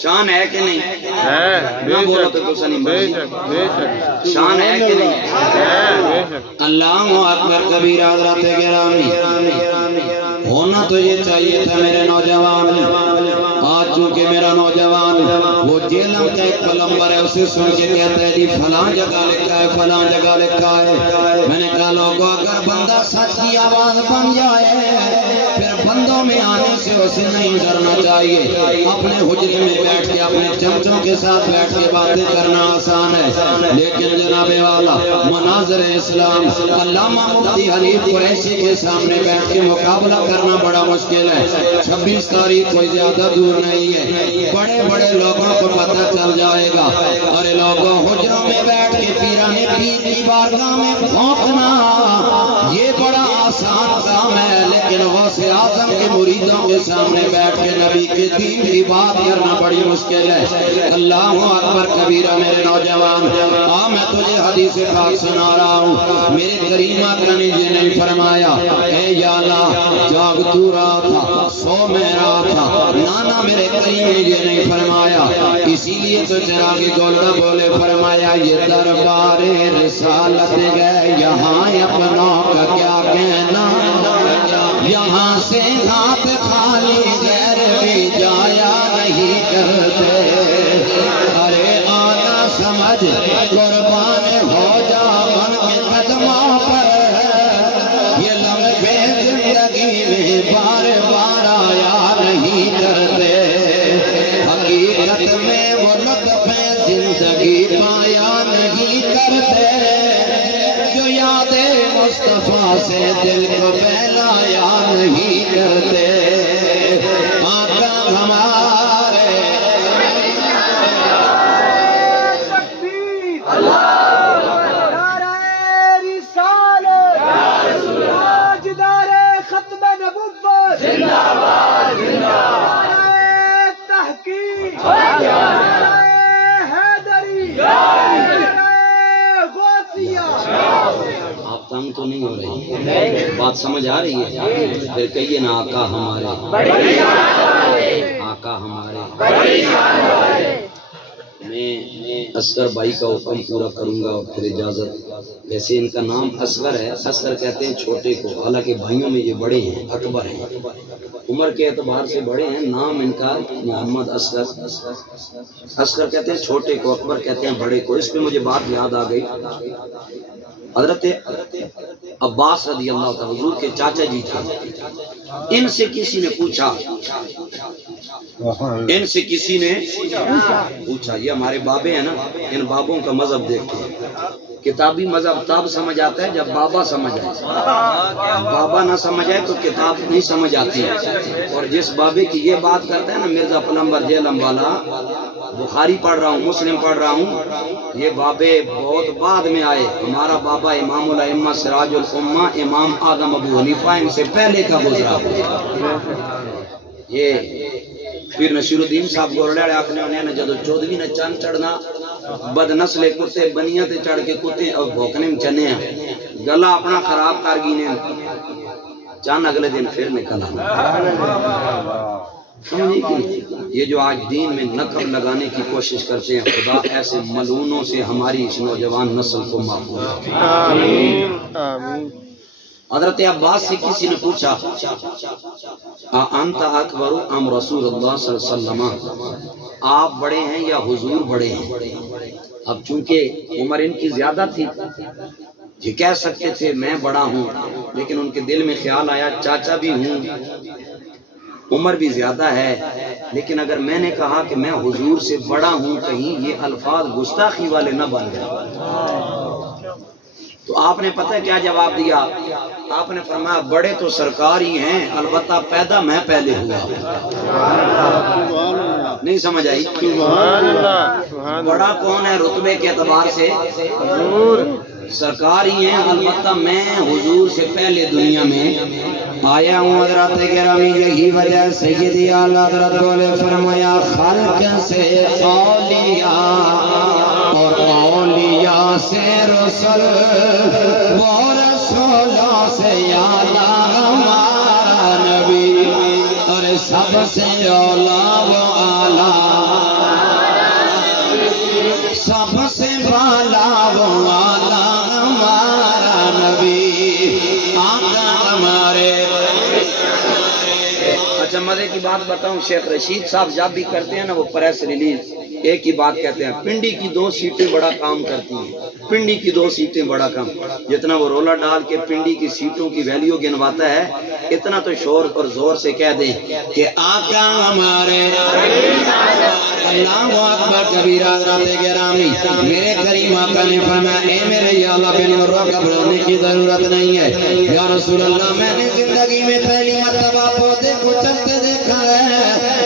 شان ہے کہ نہیں نہ بولو تو کچھ نہیں شان ہے کہ نہیں اللہ اکبر کبیرہ حضرات گرامی ہونا تو یہ چاہیے تھا میرے نوجوان آج چونکہ میرا نوجوان وہ جیلم کا ایک پلمبر ہے اسے سن کے کہتا ہے جی فلاں جگہ لکھا ہے فلاں جگہ لکھا ہے میں نے کہا لوگوں اگر بندہ سچ کی آواز بن جائے پھر بندوں میں آنے سے اسے نہیں ڈرنا چاہیے اپنے حجرے میں بیٹھ کے اپنے چمچوں کے ساتھ بیٹھ کے باتیں کرنا آسان ہے لیکن جناب والا مناظر اسلام علامہ مفتی حنیف قریشی کے سامنے بیٹھ کے مقابلہ کرنا بڑا مشکل ہے 26 تاریخ کوئی زیادہ دور نہیں ہے بڑے بڑے لوگوں کو پتہ چل جائے گا ارے لوگوں حجروں میں بیٹھ کے پیرانے پیر کی بارگاہ میں بھونکنا یہ بڑا آسان کام ہے لیکن غوث اعظم کے مریدوں کے سامنے بیٹھ کے نبی کے دین کی بات کرنا بڑی مشکل ہے اللہ اکبر کبیرہ میرے نوجوان میں تجھے حدیث پاک سنا رہا ہوں میرے کریم آقا نے یہ نہیں فرمایا اے یا اللہ جاگ تو رہا تھا سو میں رہا تھا نانا میرے کریم نے یہ نہیں فرمایا اسی لیے تو چراغ گولڈا بولے فرمایا یہ دربار رسالت گئے یہاں اپنوں کا کیا کہنا یا یہاں سے ہاتھ خالی غیر بھی جایا نہیں کرتے ارے آنا سمجھ قربان ہو جا ان کے قدموں پر یہ لمحے زندگی میں بار بار آیا نہیں کرتے حقیقت میں وہ لطف زندگی پایا نہیں کرتے جو یاد مصطفیٰ سے دل کو بہلایا نہیں کرتے آقا ہمارے تکبیر نعرہ رسالت تاجدار ختم نبوت نعرہ تحقیق نعرہ حیدری نعرہ غوثیہ آپ تنگ تو نہیں ہو رہی بات سمجھ آ رہی ہے پھر کہیے نا آقا ہمارے آقا ہمارے میں اصغر بھائی کا حکم پورا کروں گا اور پھر اجازت ویسے ان کا نام اصغر ہے اصغر کہتے ہیں چھوٹے کو حالانکہ بھائیوں میں یہ بڑے ہیں اکبر ہیں عمر کے اعتبار سے بڑے ہیں نام ان کا محمد اصغر اصغر کہتے ہیں چھوٹے کو اکبر کہتے ہیں بڑے کو اس پہ مجھے بات یاد آ گئی حضرت عباس رضی اللہ تعالیٰ حضور کے چاچا جی تھے ان سے کسی نے پوچھا یہ ہمارے بابے ہیں نا ان بابوں کا مذہب دیکھتے ہیں کتابی مذہب تب سمجھ آتا ہے جب بابا سمجھ آئے بابا نہ سمجھ آئے تو کتاب نہیں سمجھ آتی ہے اور جس بابے کی یہ بات کرتے ہیں نا مرزا پلمبر جیلم والا بخاری پڑھ رہا ہوں مسلم پڑھ رہا ہوں یہ بابے بہت بعد میں آئے ہمارا بابا امام الائمہ سراج الامہ امام اعظم ابو حنیفہ ان سے پہلے کا گزرا یہ پھر نصیر الدین صاحب گورڑے آخنے انہیں نہ جدو چودوی نہ چند چڑھنا بد نسل کتے بنیاں تے چڑھ کے کتے اور بھوکنے میں چنے ہیں گلا اپنا خراب کر گی نے چاند اگلے دن پھر نکل آنا یہ جو آج دین میں نقب لگانے کی کوشش کرتے ہیں خدا ایسے ملعونوں سے ہماری اس نوجوان نسل کو محفوظ رکھے آمین آمین حضرت عباس سے کسی نے پوچھا انت اکبر ام رسول اللہ صلی اللہ علیہ وسلم آپ بڑے ہیں یا حضور بڑے ہیں اب چونکہ عمر ان کی زیادہ تھی یہ کہہ سکتے تھے میں بڑا ہوں لیکن ان کے دل میں خیال آیا چاچا بھی ہوں عمر بھی زیادہ ہے لیکن اگر میں نے کہا کہ میں حضور سے بڑا ہوں کہیں یہ الفاظ گستاخی والے نہ بن گئے تو آپ نے پتہ کیا جواب دیا آپ نے فرمایا بڑے تو سرکار ہی ہیں البتہ پیدا میں پہلے ہوا نہیں سمجھ آئی بڑا کون ہے رتبے کے اعتبار سے سرکار ہی ہیں البتہ میں حضور سے پہلے دنیا میں آیا ہوں حضرت گرامی یہی وجہ سیدی اعلیٰ حضرت بولے فرمایا خلق سے اولیاء اور اولیاء سے رسل وہ رسولوں سے اعلیٰ ہمارا نبی اور سب سے اولیاء وہ اعلیٰ سب سے بالا وہ اعلیٰ ہمارا نبی آقا ہمارے اچھا مزے کی بات بتاؤں شیخ رشید صاحب جب بھی کرتے ہیں نا وہ پریس ریلیز ایک ہی بات کہتے ہیں پنڈی کی 2 سیٹیں بڑا کام کرتی ہیں پنڈی کی 2 سیٹیں بڑا کام جتنا وہ رولا ڈال کے پنڈی کی سیٹوں کی ویلیو گنواتا ہے اتنا تو شور اور زور سے کہہ دیں کہ آقا ہمارے اللہ اکبر کبیرہ حضرت گرامی میرے کریم آقا نے فرمایا اے میرے یا اللہ بن مرہ گھبرانے کی ضرورت نہیں ہے یا رسول اللہ میں نے زندگی میں پہلی مرتبہ پودے کو چلتے دیکھا ہے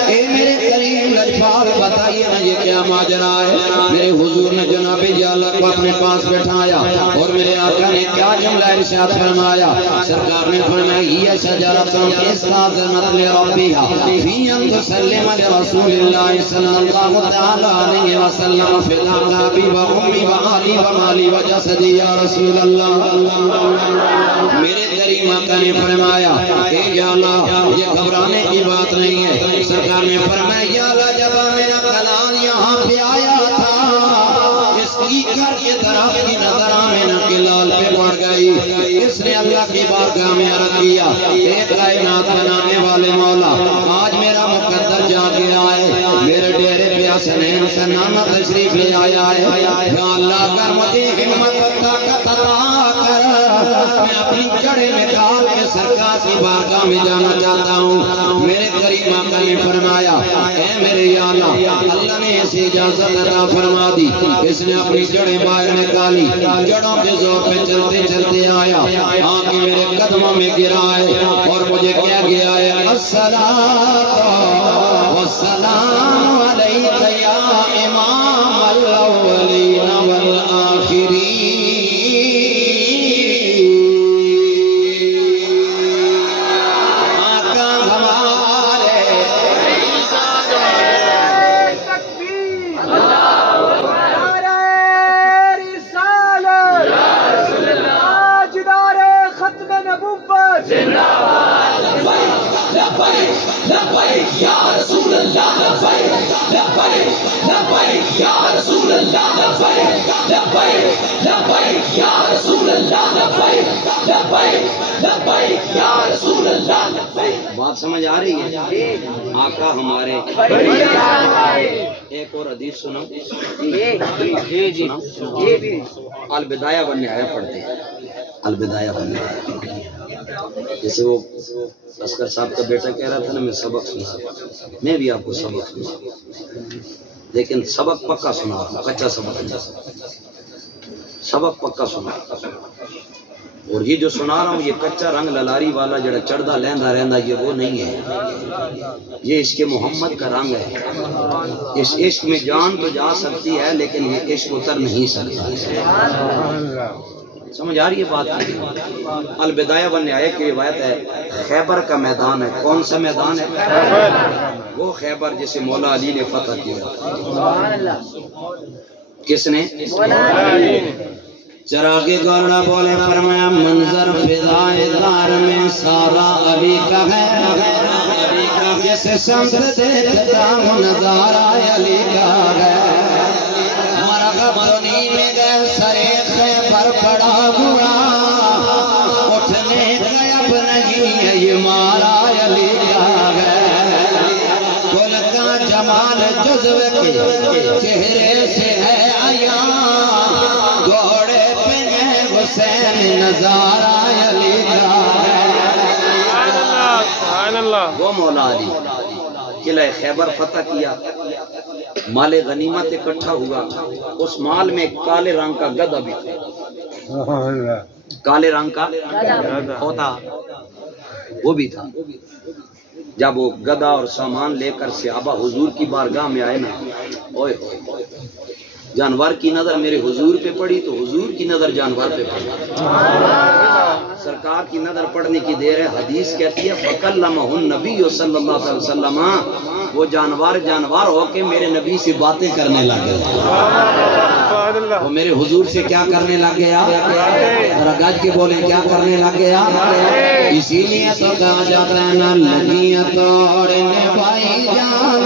اے میرے کریم لجپال بتائیے نا یہ کیا ماجرا ہے میرے حضور نے جناب یا اللہ کو اپنے پاس بٹھایا اور میرے آقا نے کیا جملہ ارشاد فرمایا سرکار نے فرمایا یہ شجرۃ استاذنت لربھا فی ان تسلم لرسول اللہ صلی اللہ تعالی علیہ وسلم فداک بی و امی و علی و مالی و جسدی یا رسول اللہ میرے کریم آقا نے فرمایا اے یا اللہ یہ گھبرانے کی بات نہیں ہے سرکار نے فرمایا یا اللہ جب میرا کلال یہاں پہ آیا تھا اس کی گھر کے طرف کی نظر آمینہ کے لال پہ پڑ گئی اس جس نے اللہ کی بارگاہ میں عرض کیا اے کائنات بنانے والے مولا آج میرا مقدر جا گیا ہے میرے ڈیرے پہ حسنین سے نانا تشریف لے آیا ہے یا اللہ اگر مجھے ہمت طاقت عطا کر میں اپنی جڑیں نکال کے سرکار کی بارگاہ میں جانا چاہتا ہوں میرے کریم آقا نے فرمایا اے میرے یا اللہ نے اسے اجازت عطا فرما دی اس نے اپنی جڑیں باہر نکالی جڑوں کے زور پہ چلتے چلتے آیا آنکھ میرے قدموں میں گرا ہے اور مجھے کیا گیا ہے الصلاۃ والسلام علیک یا امام الاولین والآخرین بات سمجھ آ رہی ہے آقا ہمارے ایک اور حدیث سنو البدایہ والنہایہ پڑھتے ہیں البدایہ والنہایہ جیسے وہ اسکر صاحب کا بیٹا کہہ رہا تھا نا میں سبق سنا میں بھی آپ کو سبق سنا لیکن سبق پکا سنا کچا سبق پکا سنا اور یہ جو سنا رہا ہوں یہ کچا رنگ للاری والا جڑا چڑھدا لیندہ رہندا یہ وہ نہیں ہے یہ عشق محمد کا رنگ ہے اس عشق میں جان تو جا سکتی ہے لیکن یہ عشق اتر نہیں سکتا سمجھ آ رہی ہے بات البدایہ والنہایہ کی روایت ہے خیبر کا میدان ہے کون سا میدان ہے وہ خیبر جسے مولا علی نے فتح کیا کس نے چراغ گورنا بولے فرمایا منظر فضائے دار میں سارا علی کا ہے جیسے سمت دیکھتا ہوں نظارہ علی کا ہے مرغب دنی میں گئے سرے خیبر پڑا ہوا اٹھنے کا اب نہیں ہے یہ مارا علی کا ہے کل کا جمال جذب کے چہرے سے ہے عیاں گھوڑے حسین نظارہ علی کا وہ مولا علی قلعہ خیبر فتح کیا مال غنیمت اکٹھا ہوا اس مال میں کالے رنگ کا گدھا بھی تھا کالے رنگ کا ہوتا وہ بھی تھا جب وہ گدھا اور سامان لے کر صحابہ حضور کی بارگاہ میں آئے نا اوئے جانور کی نظر میرے حضور پہ پڑی تو حضور کی نظر جانور پہ پڑی سرکار کی نظر پڑنے کی دیر ہے حدیث کہتی ہے فَكَلَّمَهُ النَّبِيُّ صلی اللہ علیہ وسلم وہ جانور ہو کے میرے نبی سے باتیں کرنے لگے وہ میرے حضور سے کیا کرنے لگ گیا ذرا گج کے بولیں کیا کرنے لگ گیا اسی لیے تو کہا جاتا ہے نہ لگیاں توڑنے بھائی جان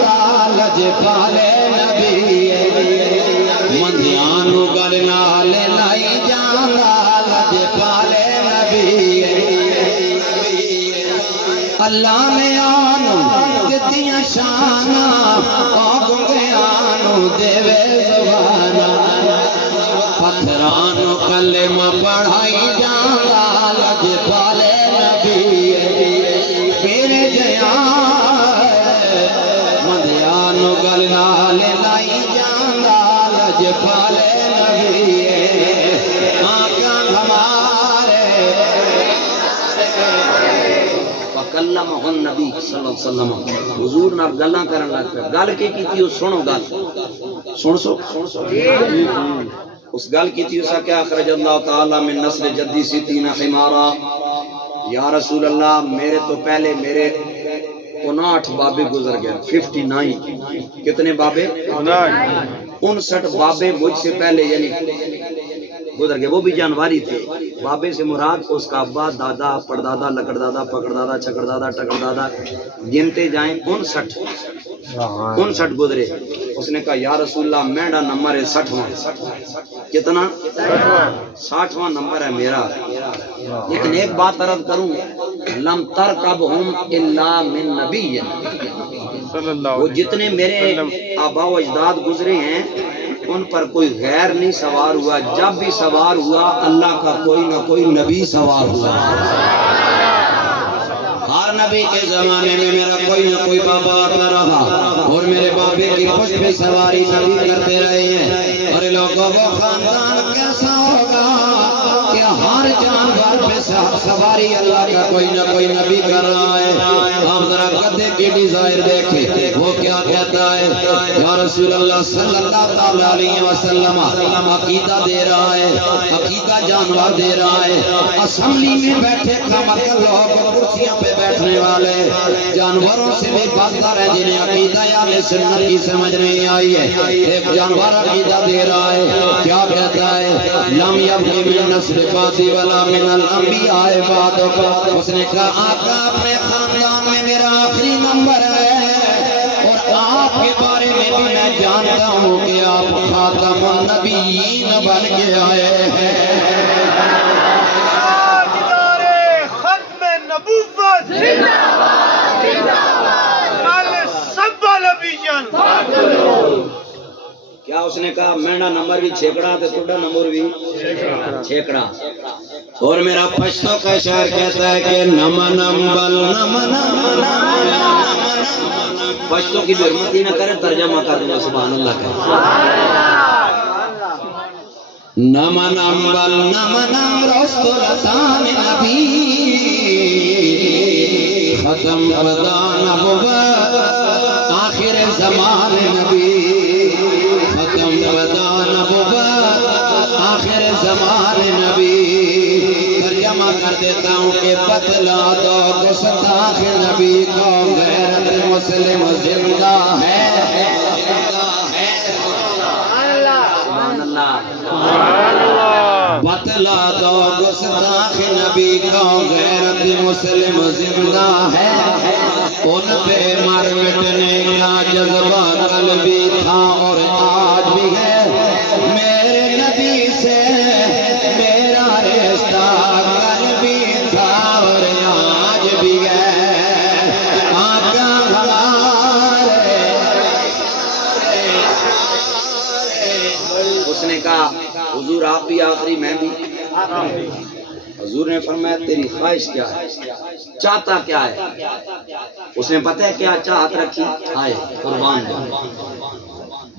لج پالے نبی مندیانو گل نال لائی جانا لج پالے نبی اللہ نے آنو کتیاں شانا آگے آنو دیوے زبانا پتھرانو کلمہ پڑھائی جانا لج پالے نبی میرے جیاں مندیانو گل نال لائی جانا لج پالے نبی آقا ہمارے فَكَلَّمَهُ النبی صلی اللہ علیہ وسلم حضور نہ گلاں کرن لگ پیا گل کی تھی سنو گل سن سو اس گل کی تھی اسا کہ اخرج اللہ تعالی من نسل جدی ستین حمارا یا رسول اللہ میرے تو پہلے میرے 59 بابے گزر گئے 59 کتنے بابے 59 بابے مجھ سے پہلے یعنی گزر گئے وہ بھی جانواری تھے بابے سے مراد اس کا ابا دادا پردادا لکڑ دادا پکڑ دادا چکر دادا ٹکر دادا گنتے جائیں 59 گزرے اس نے کہا یا رسول اللہ میرا نمبر ہے 60واں. کتنا؟ 60واں نمبر ہے میرا. لیکن ایک بات عرض کروں، لم ترکبہم الا من نبی، وہ جتنے میرے آبا و اجداد گزرے ہیں ان پر کوئی غیر نہیں سوار ہوا، جب بھی سوار ہوا اللہ کا کوئی نہ کوئی نبی سوار ہوا. ہر نبی کے زمانے میں میرا کوئی نہ کوئی بابا آتا رہا اور میرے بابے کی پشت پہ سواری نبی کرتے رہے ہیں. اور لوگوں وہ خاندان کیسا ہوگا کہ ہر جانور پہ سواری اللہ کا کوئی نہ کوئی نبی کر رہا ہے. آپ ذرا گدھے کی ڈیزائر دیکھیں، وہ کیا کہتا ہے یا رسول اللہ صلی اللہ علیہ وسلم عقیدہ دے رہا ہے، عقیدہ جانور دے رہا ہے. اسمبلی میں بیٹھے کمکل لوگ کرسیوں پہ بیٹھنے والے جانوروں سے بھی بدتر ہے جنہیں عقیدہ اہل سنت کی سمجھ نہیں آئی ہے. ایک جانور عقیدہ دے رہا ہے، کیا کہتا ہے لم یبقی من نسل فاسی ولا من الانبیاء بعدک. اس نے کہا آقا اپنے خاندان میں میرا آخری نمبر ہے اور آپ کے بارے میں بھی میں جانتا ہوں کہ آپ خاتم النبیین بن کے آئے ہیں. ختم نبوت زندہ باد سب نبیان. کیا اس نے کہا میرا نمبر بھی چھیکڑا تو تھوڑا نمبر بھی چھیکڑا. اور میرا پشتو کا شاعر کہتا ہے کہ نمن امبل نمن پشتو کی حرمت ہی نہ کرے، ترجمہ کر دوں سبحان اللہ کا. نمن امبل نمن رست لسان نبی ختم پدا نبوت آخر زمان نبی، ختم پدا نبوت آخر زمان نبی. ترجمہ کر دیتا ہوں کہ بتلا دو گستاخ نبی کو غیرت مسلم زندہ ہے. سبحان اللہ. بتلا دو گستاخ نبی کو غیرت مسلم زندہ ہے. ان پہ مر مٹنے کا جذبہ کل بھی تھا اور آج بھی ہے. میرے نبی سے میرا رشتہ کل بھی تھا اور آج بھی ہے. آقا ہمارے. اس نے کہا حضور آپ بھی آخری میں بھی. حضور نے فرمایا تیری خواہش کیا ہے، چاہتا کیا ہے؟ اس نے پتہ ہے کیا چاہت رکھی؟ آئے قربان دو.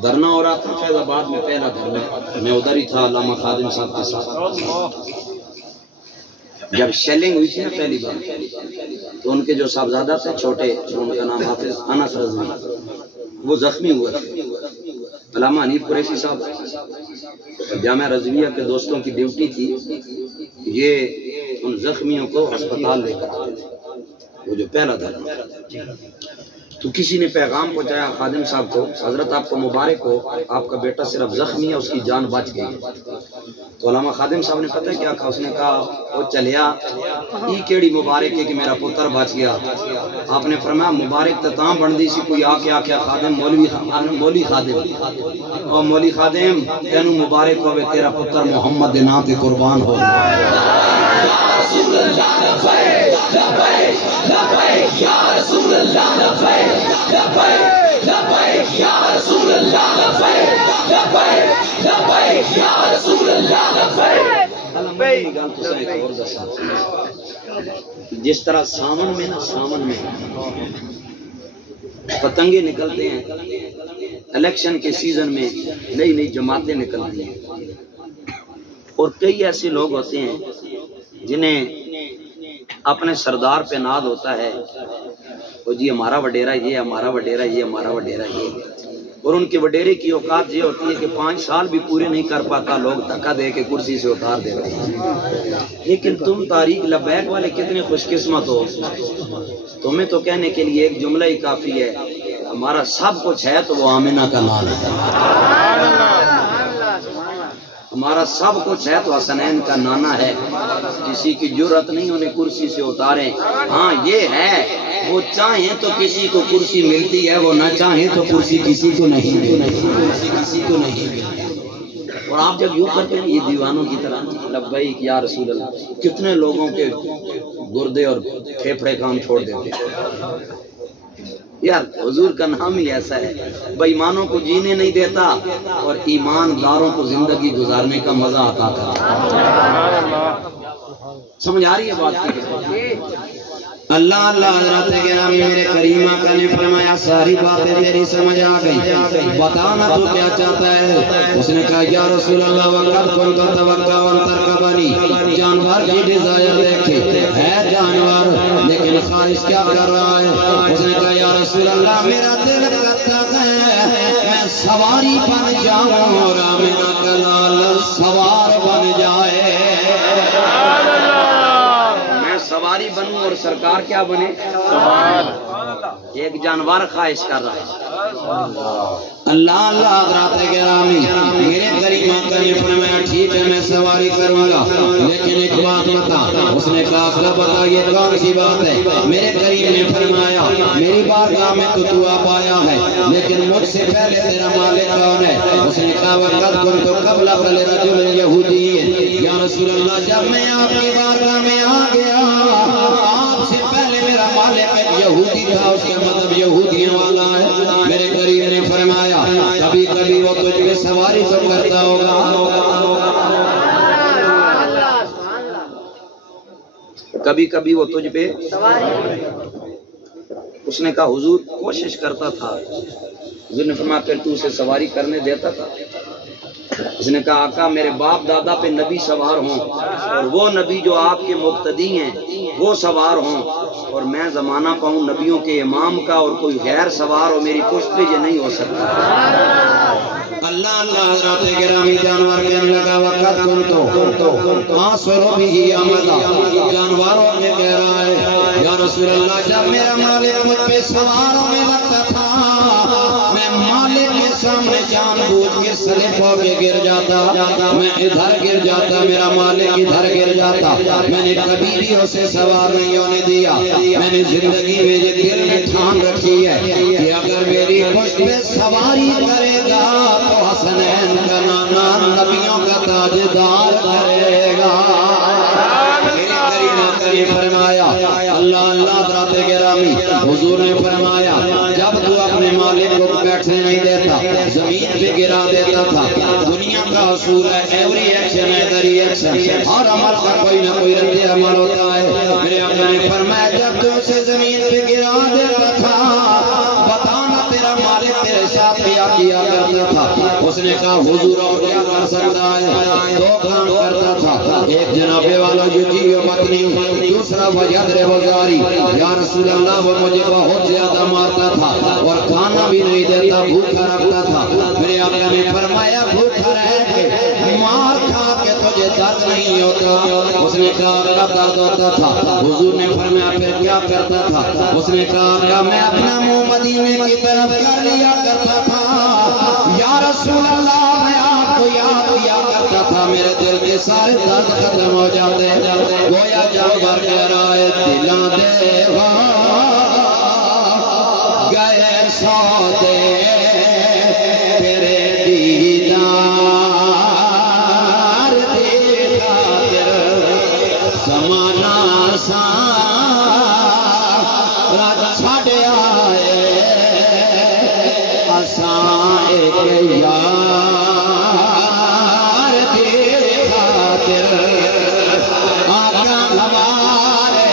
دھرنا ہو رہا تھا فیض آباد میں، پہلا دھرنا، میں ادھر ہی تھا علامہ خادم صاحب کے ساتھ. جب شیلنگ ہوئی تھی نا پہلی بار تو ان کے جو صاحبزادہ تھے چھوٹے، ان کا نام حافظ انس رضوی، وہ زخمی ہوئے تھے. علامہ حنیف قریشی صاحب جامعہ رضویہ کے دوستوں کی ڈیوٹی تھی یہ ان زخمیوں کو ہسپتال لے کر آتے تھے. وہ جو پہلا دھرنا تو کسی نے پیغام پہنچایا خادم صاحب کو، حضرت آپ کو مبارک ہو، آپ کا بیٹا صرف زخمی ہے، اس کی جان بچ گئی. تو علامہ خادم صاحب نے پتہ کیا کہا؟ اس نے کہا وہ چلیا ای کیڑی مبارک ہے کہ میرا پتر بچ گیا. آپ نے فرمایا مبارک تو تاں بندی سی کوئی آ کے آخیا خادم مولوی خادم اور مولی خادم تینوں مبارک ہوئے تیرا پتر محمد دے نام تے قربان ہو. جس طرح ساون میں نا، ساون میں پتنگے نکلتے ہیں، الیکشن کے سیزن میں نئی نئی جماعتیں نکلتی ہیں اور کئی ایسے لوگ ہوتے ہیں جنہیں اپنے سردار پہ ناز ہوتا ہے وہ جی ہمارا وڈیرا یہ، ہمارا وڈیرا یہ، ہمارا وڈیرا یہ. اور ان کے وڈیرے کی اوقات یہ ہوتی ہے کہ 5 سال بھی پورے نہیں کر پاتا، لوگ دھکا دے کے کرسی سے اتار دیتے ہیں. لیکن تم تاریخ لبیک والے کتنے خوش قسمت ہو، تمہیں تو کہنے کے لیے ایک جملہ ہی کافی ہے، ہمارا سب کچھ ہے تو وہ آمنہ کا لال ہے. ہمارا سب کچھ ہے تو حسنین کا نانا ہے، کسی کی جرت نہیں انہیں کرسی سے اتارے۔ ہاں یہ ہے وہ چاہیں تو کسی کو کرسی ملتی ہے، وہ نہ چاہیں تو کرسی کسی کو نہیں ملتی، کرسی کسی کو نہیں ملتی۔ اور آپ جب یوں کرتے ہیں یہ دیوانوں کی طرح لبیک یا رسول اللہ، کتنے لوگوں کے گردے اور پھیپھڑے کام چھوڑ دیتے ہیں۔ یار حضور کا نام ہی ایسا ہے، بے ایمانوں کو جینے نہیں دیتا اور ایمانداروں کو زندگی گزارنے کا مزہ آتا تھا۔ سمجھ آ رہی ہے بات کی؟ اللہ اللہ حضرات گرامی میرے کریم آقا نے فرمایا ساری باتیں تیری سمجھ آ گئی، بتانا تو کیا چاہتا ہے؟ اس نے کہا یا رسول اللہ وقت کن تو توقع انتر کا بنی، جانور کی ڈیزائر دیکھے ہے جانور لیکن خواہش کیا کر رہا ہے؟ اس نے کہا یا رسول اللہ میرا دل کرتا ہے میں سواری بن جاؤں اور میرا کلال سوار بن جائے، سواری بنوں اور سرکار کیا بنے؟ سوار۔ ایک جانور خواہش کر رہا ہے۔ اللہ اللہ حضرات گرامی میرے کریم آقا نے فرمایا ٹھیک ہے میں سواری کروں گا لیکن ایک بات بتا۔ اس نے کہا کیا بتا، یہ کون سی بات ہے؟ میرے کریم نے فرمایا میری بارگاہ میں تو آپ آیا ہے لیکن مجھ سے پہلے تیرا مالک کون ہے؟ اس نے کہا وقت کن تو قبل قل رجل یہودی ہے، یا رسول اللہ جب میں آپ کی بارگاہ میں آ گیا آپ سے پہلے میرا مالک ایک یہودی تھا، اس کا مطلب یہودیوں والا ہے۔ میرے کریم نے فرمایا کبھی کبھی وہ تجھ پہ سواری تو کرتا ہوگا، کبھی کبھی وہ تجھ پہ سواری۔ اس نے کہا حضور کوشش کرتا تھا۔ حضور نے فرمایا پھر تو اسے سواری کرنے دیتا تھا؟ اس نے کہا آقا میرے باپ دادا پہ نبی سوار ہوں اور وہ نبی جو آپ کے مقتدی ہیں وہ سوار ہوں اور میں زمانہ پاؤں نبیوں کے امام کا اور کوئی غیر سوار ہو میری پشت پہ یہ نہیں ہو سکتا۔ اللہ اللہ حضرات گرامی جانور کہنے لگا وقت کن تو آسروں بھی آمدہ، جانوروں میں کہہ رہا ہے یا رسول اللہ جب میرا مالک مجھ پہ سواروں میں لگتا تھا میں مالک کے سامنے جان بوجھ کے سلپ ہو کے گر جاتا، میں ادھر گر جاتا میرا مالک ادھر گر جاتا، میں نے کبھی بھی اسے سوار نہیں ہونے دیا۔ میں نے زندگی میں یہ دل میں ٹھان رکھی ہے کہ اگر میری پشت پہ سواری کرے گا تو حسنین کا نانا نبیوں کا تاجدار کرے گا۔ میرے کریم آقا نے فرمایا اللہ اللہ حضرات گرامی حضور نے فرمایا جب تو اپنے مالک کو بیٹھنے نہیں دیتا زمین پہ گرا دیتا تھا، دنیا کا اصول ہے ایوری ایکشن ایدری ایکشن، ہر عمل کا کوئی نہ کوئی رد عمل ہوتا ہے۔ میرے آقا نے فرمایا جب تو اسے زمین پہ گرا دیتا تھا بتانا تیرا مالک تیرے ساتھ کیا کرتا تھا؟ اس نے کہا حضور اور کیا کر سکتا ہے؟ دو کام کرتا تھا، ایک جناب والا یجی و مکنی، دوسرا وجدر وزاری، یا رسول اللہ وہ مجھے بہت زیادہ مارتا تھا اور کھانا بھی نہیں دیتا بھوکا رکھتا تھا۔ میرے آقا نے فرمایا بھوکا رہ کے مار کھا کے تجھے درد نہیں ہوتا؟ اس نے کہا درد ہوتا تھا۔ حضور نے فرمایا پھر کیا کرتا تھا؟ اس نے کہا میں اپنا منہ مدینے کی طرف کر لیا کرتا تھا، یا رسول اللہ میں آپ کو یاد کیا کرتا تھا میرے دل کے سارے درد ختم ہو جاتے، گویا جانور کہہ رہا ہے دلاں دے گئے سودے تیرے دیدار دی خاطر زمانہ سارا چھڈ آئے اساں ایک یار دی خاطر آقا ہمارے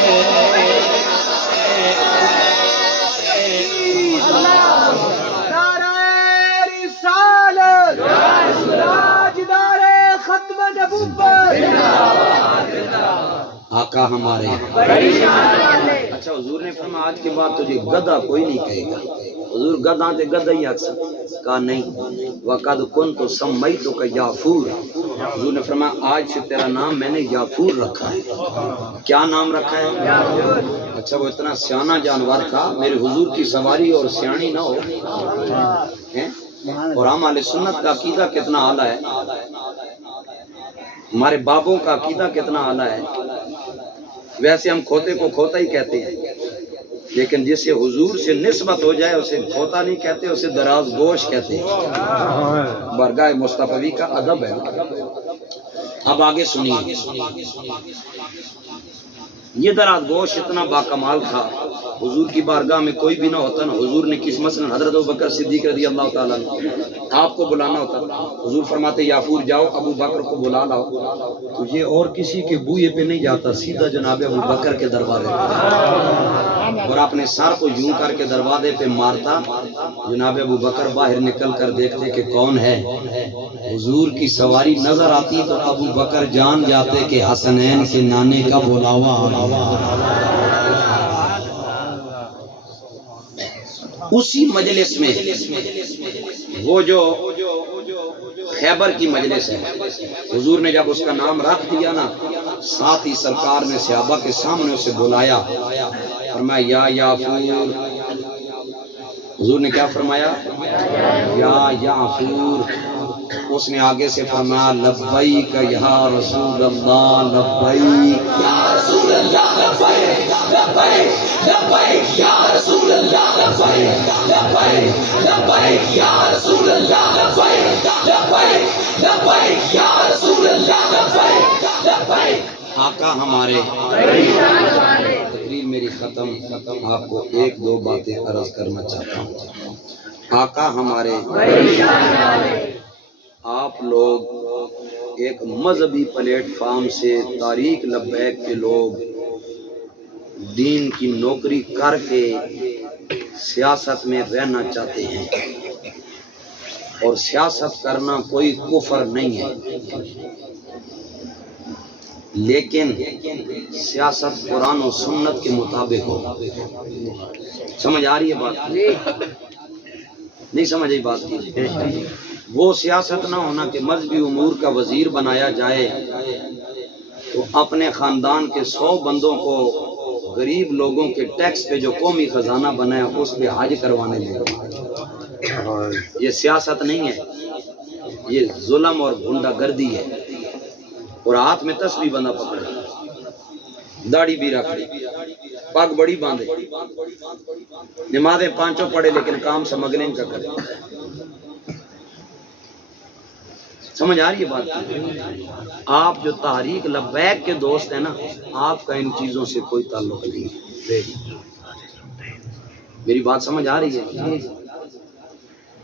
نعرہ رسالت تاجدار ختم نبوت آقا ہمارے۔ اچھا حضور نے فرمایا آج کے بعد تجھے گدھا کوئی نہیں کہے گا۔ حضور گدھا تے گدھا ہی اکثر کہا نہیں وقد کنت سمیتک یافور، حضور نے فرمایا آج سے تیرا نام میں نے یافور رکھا ہے۔ کیا نام رکھا ہے؟ اچھا وہ اتنا سیانہ جانور تھا، میرے حضور کی سواری اور سیانی نہ ہو ہیں؟ اور ہم اہل سنت کا عقیدہ کتنا اعلیٰ ہے ہمارے بابوں کا عقیدہ کتنا اعلیٰ ہے. ویسے ہم کھوتے کو کھوتا ہی کہتے ہیں، لیکن جسے حضور سے نسبت ہو جائے اسے کھوتا نہیں کہتے، اسے دراز گوش کہتے ہیں. برگاہ مصطفی کا ادب ہے. اب آگے سنیے، یہ دراز گوش اتنا باکمال تھا، حضور کی بارگاہ میں کوئی بھی نہ ہوتا نا. حضور نے کس مثلاً حضرت ابوبکر صدیق رضی اللہ تعالیٰ عنہ آپ کو بلانا ہوتا، حضور فرماتے یافور جاؤ ابو بکر کو بلا لاؤ. تو یہ اور کسی کے بوئے پہ نہیں جاتا، سیدھا جناب ابو بکر کے دروازے پہ، اور اپنے سر کو یوں کر کے دروازے پہ مارتا. جناب ابو بکر باہر نکل کر دیکھتے کہ کون ہے. حضور کی سواری نظر آتی تو ابو بکر جان جاتے کہ حسنین کے نانے کا بلاوا آ گیا. اسی مجلس میں وہ جو خیبر کی مجلس ہے، حضور نے جب اس کا نام رکھ دیا نا، ساتھ ہی سرکار نے صحابہ کے سامنے اسے بلایا، فرمایا یا یافور. حضور نے کیا فرمایا؟ یا یافور. اس نے آگے سے فرمایا لبیک یا رسول اللہ، لبیک یا رسول اللہ، لبیک لبیک لبیک یا رسول اللہ، لبیک لبیک لبیک یا رسول اللہ، لبیک لبیک لبیک یا رسول اللہ، لبیک لبیک. آقا ہمارے، تقریر میری ختم، آپ کو ایک دو باتیں عرض کرنا چاہتا ہوں. آقا ہمارے، آپ لوگ ایک مذہبی پلیٹ فارم سے طریق لبیک کے لوگ دین کی نوکری کر کے سیاست میں رہنا چاہتے ہیں، اور سیاست کرنا کوئی کفر نہیں ہے، لیکن سیاست قرآن و سنت کے مطابق ہو. سمجھ آ رہی ہے بات؟ نہیں سمجھ آئی بات کی؟ وہ سیاست نہ ہونا کہ مذہبی امور کا وزیر بنایا جائے تو اپنے خاندان کے 100 بندوں کو غریب لوگوں کے ٹیکس پہ جو قومی خزانہ بنا ہے اس پہ حج کروانے لگا. یہ سیاست نہیں ہے، یہ ظلم اور گنڈا گردی ہے. اور ہاتھ میں تسبیح بندہ پکڑے، داڑھی بھی رکھ لی، پگ بڑی باندھے، نمازیں 5 پڑھے لیکن کام سمگلنگ کا کرے. سمجھ آ رہی ہے بات؟ آپ جو تحریک لبیک کے دوست ہیں نا، آپ کا ان چیزوں سے کوئی تعلق نہیں. میری بات سمجھ آ رہی ہے؟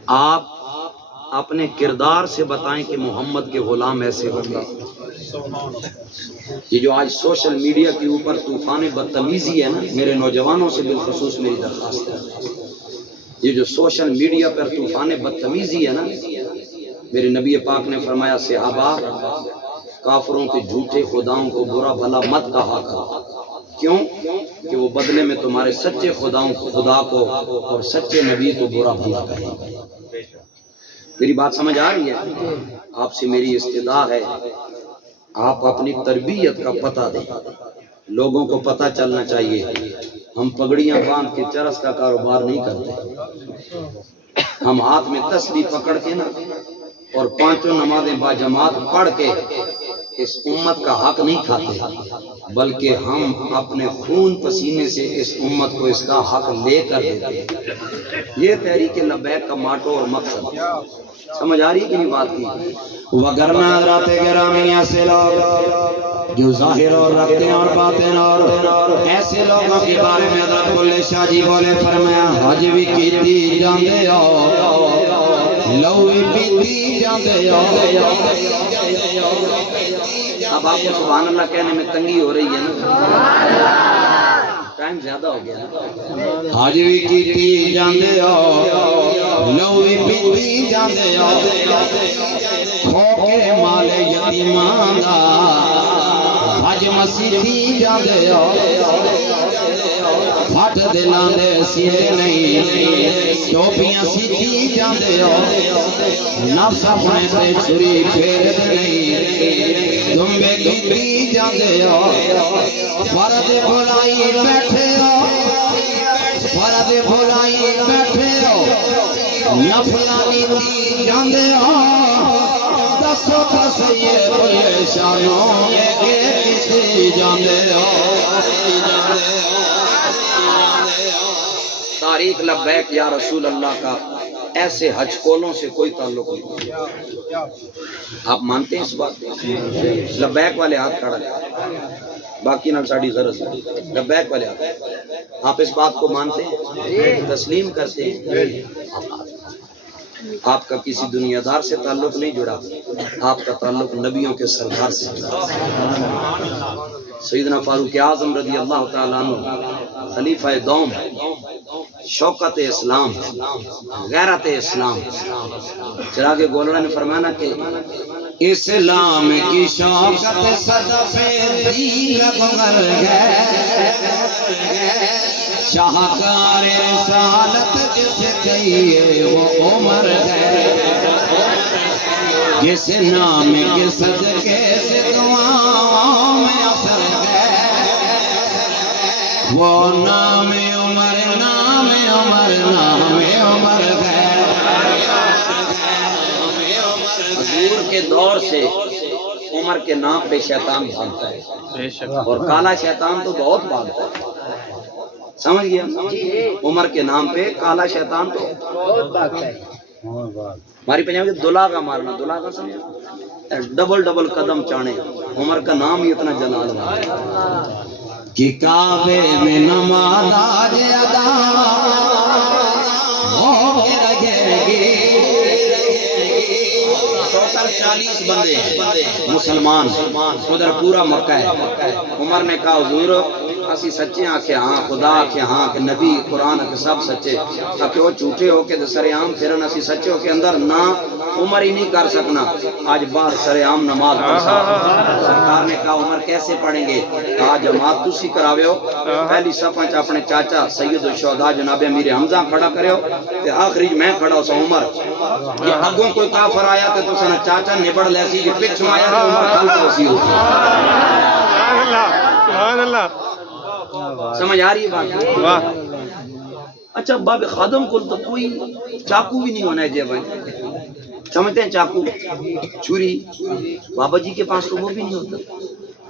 آپ اپنے کردار سے بتائیں کہ محمد کے غلام ایسے ہوگا. یہ جو آج سوشل میڈیا کے اوپر طوفان بدتمیزی ہے نا، میرے نوجوانوں سے بالخصوص میری درخواست ہے، یہ جو سوشل میڈیا پر طوفان بدتمیزی ہے نا، میرے نبی پاک نے فرمایا صحابہ کافروں کے جھوٹے خداؤں کو برا بھلا مت کہا کرو. کیوں؟ کہ وہ بدلے میں تمہارے سچے خدا کو اور سچے نبی کو برا بھلا کہیں. میری بات سمجھ آ رہی ہے؟ آپ سے میری استدعا ہے، آپ اپنی تربیت کا پتہ دیں. لوگوں کو پتہ چلنا چاہیے ہم پگڑیاں باندھ کے چرس کا کاروبار نہیں کرتے. ہم ہاتھ میں تسبیح پکڑ کے نا اور 5 نمازیں باجماعت پڑھ کے اس امت کا حق نہیں کھاتے، بلکہ ہم اپنے خون پسینے سے اس امت کو اس کا حق لے کر دیتے ہیں. یہ تحریک لبیک کا ماٹو اور مقصد. سمجھ آ رہی ہے کہ نہیں بات کی؟ وگرنہ حضرات گرامی ایسے لوگ جو ظاہر اور رکھتے ہیں اور باطن اور ایسے لوگوں کے بارے میں حضرت بلے شاہ جی بولے فرمایا حج بھی کیتی جاندے ہو، لو بھی پیتی جاندے ہو. اب آپ کو سبحان اللہ کہنے میں تنگی ہو رہی ہے نا، ٹائم زیادہ ہو گیا. حج بھی کیتی جاندے ہو، لو بھی پیتی جاندے ہو، کھو کے مال یتیمان دا حج مسیحی جاندے ہو. پھٹ دلاں دے سینے نہیں ٹوپیاں سیکھی جاندے ہو، نفس اپنے تے چھری پھیر دے نہیں دمبے کیتی جاندے ہو. فرد بھلائی بیٹھے ہو، فرد بھلائی بیٹھے ہو، نفلانی دی جاندے ہو. سکھ سید الشانوں کے کسی جاندے ہو تاریخ لبیک یا رسول اللہ کا ایسے حج کولوں سے کوئی تعلق نہیں. آپ مانتے ہیں اس بات کو؟ لبیک والے ہاتھ کھڑا کریں، باقی نال ساڑی غرض ہے. لبیک والے ہاتھ، آپ اس بات کو مانتے ہیں، تسلیم کرتے ہیں؟ آپ کا کسی دنیا دار سے تعلق نہیں جڑا، آپ کا تعلق نبیوں کے سردار سے جڑا. سیدنا فاروق اعظم رضی اللہ تعالیٰ عنہ خلیفہ دوم، شوکت اسلام، غیرت اسلام. چراغ گولڑا نے فرمانا کہ اسلام کی شوکت صدف دیگ مر گئے، شاہکار رسالت جسے کہیے وہ عمر ہے، جس نام کے صدقے سے دعاؤں میں اثر ہے، وہ نام عمر، نام عمر، نام عمر ہے. حضور کے دور سے عمر کے نام پہ شیطان بھاگتا ہے، اور کالا شیطان تو بہت بھاگتا ہے. سمجھ گیا؟ عمر کے نام پہ کالا شیطان تو بہت بھاگتا ہے. ہماری پنجابی میں دلا کا مارنا، دلا کا سمجھا، ڈبل ڈبل قدم چانے. عمر کا نام ہی اتنا جلال ہے کہ کعبے میں نماز آج ادا ہو کے رہے گی. ٹوٹل 40 بندے مسلمان، ادھر پورا مکہ ہے. عمر نے کہا حضور اسی سچے آکھے ہاں، خدا آکھے ہاں، کہ نبی قرآن کے سب سچے، کہ وہ جھوٹے ہو کے سر عام پھرن، اسی سچے ہو کے اندر نہ عمر ہی نہیں کر سکنا. آج باہر سر عام نماز پڑھا. سرکار نے کہا عمر کیسے پڑھیں گے؟ کہا جماعت تسی کراوے ہو، پہلی صفحہ چ اپنے چاچا سید الشہداء جناب امیر حمزہ کھڑا کرے ہو، تے آخری میں کھڑا ہو سا عمر. یہ اگوں کوئی کافر آیا تے تو سنا چاچا نبڑ لیسی، جی پچھوں آیا تو عمر کھل کو سی ہو. سبحان اللہ. سمجھ آ رہی ہے بات؟ اچھا باب خادم کو تو کوئی چاقو بھی نہیں ہونا ہے جی بھائی، سمجھتے ہیں چاقو، چھری، بابا جی کے پاس تو وہ بھی نہیں ہوتا.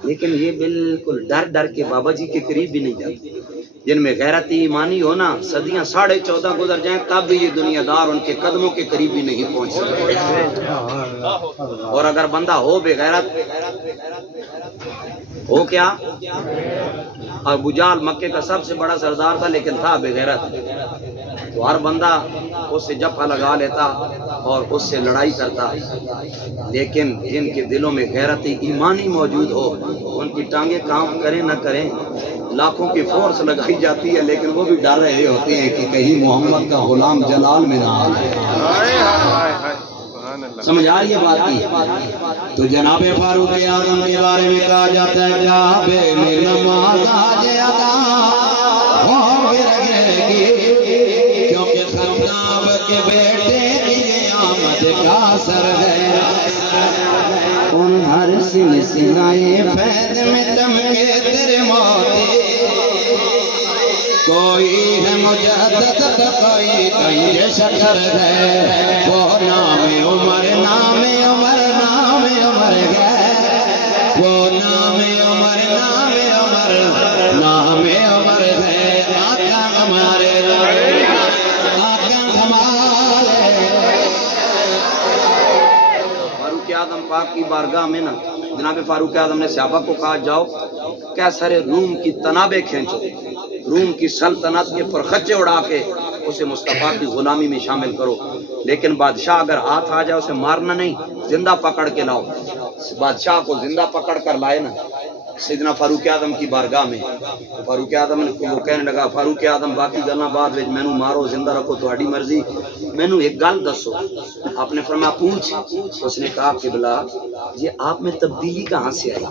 لیکن یہ بالکل ڈر ڈر کے بابا جی کے قریب بھی نہیں جاتے. جن میں غیرت ایمانی ہو نا، صدیاں 14.5 گزر جائیں تب بھی یہ دنیا دار ان کے قدموں کے قریب بھی نہیں پہنچ سکتے. اور اگر بندہ ہو بے غیرت، ہو کیا، ابو جہل مکے کا سب سے بڑا سردار تھا لیکن تھا بے غیرت، تو ہر بندہ اس سے جفا لگا لیتا اور اس سے لڑائی کرتا. لیکن جن کے دلوں میں غیرت ایمانی موجود ہو، ان کی ٹانگیں کام کریں نہ کریں، لاکھوں کی فورس لگائی جاتی ہے لیکن وہ بھی ڈر رہے ہوتے ہیں کہ کہیں محمد کا غلام جلال میں نہ آ جائے. سمجھ آ رہی ہے بات کی؟ تو جناب فاروق اعظم کے بارے میں کہا جاتا ہے کعبے میں نماز آج ادا ہو گئے گی، کیونکہ خطاب کے بیٹے کی آمد کا اثر ہے. ان ہر سلسلۂ فیض میں چمکے تیرے موتی، کوئی ہے مجدد تو کوئی کنج شکر ہے. وہ نام عمر، نام عمر، نام عمر ہے، وہ نام عمر، نام عمر، نام عمر ہے. آقا ہمارے، آقا ہمارے. فاروق اعظم پاک کی بارگاہ میں نا جناب فاروق اعظم نے صحابہ کو کہا جاؤ کیسر روم کی تنابیں کھینچو، روم کی سلطنت کے پرخچے اڑا کے اسے مصطفیٰ کی غلامی میں شامل کرو. لیکن بادشاہ اگر ہاتھ آ جائے اسے مارنا نہیں، زندہ پکڑ کے لاؤ. بادشاہ کو زندہ پکڑ کر لائے نا سیدنا فاروق اعظم کی بارگاہ میں. فاروق اعظم نے وہ کہنے لگا فاروق اعظم باقی گلاں بعد وچ مینوں مارو زندہ رکھو تہاڈی مرضی، مینوں ایک گل دسو. آپ نے فرمایا پوچھ. اس نے کہا کہ بلا یہ آپ میں تبدیلی کہاں سے آئی؟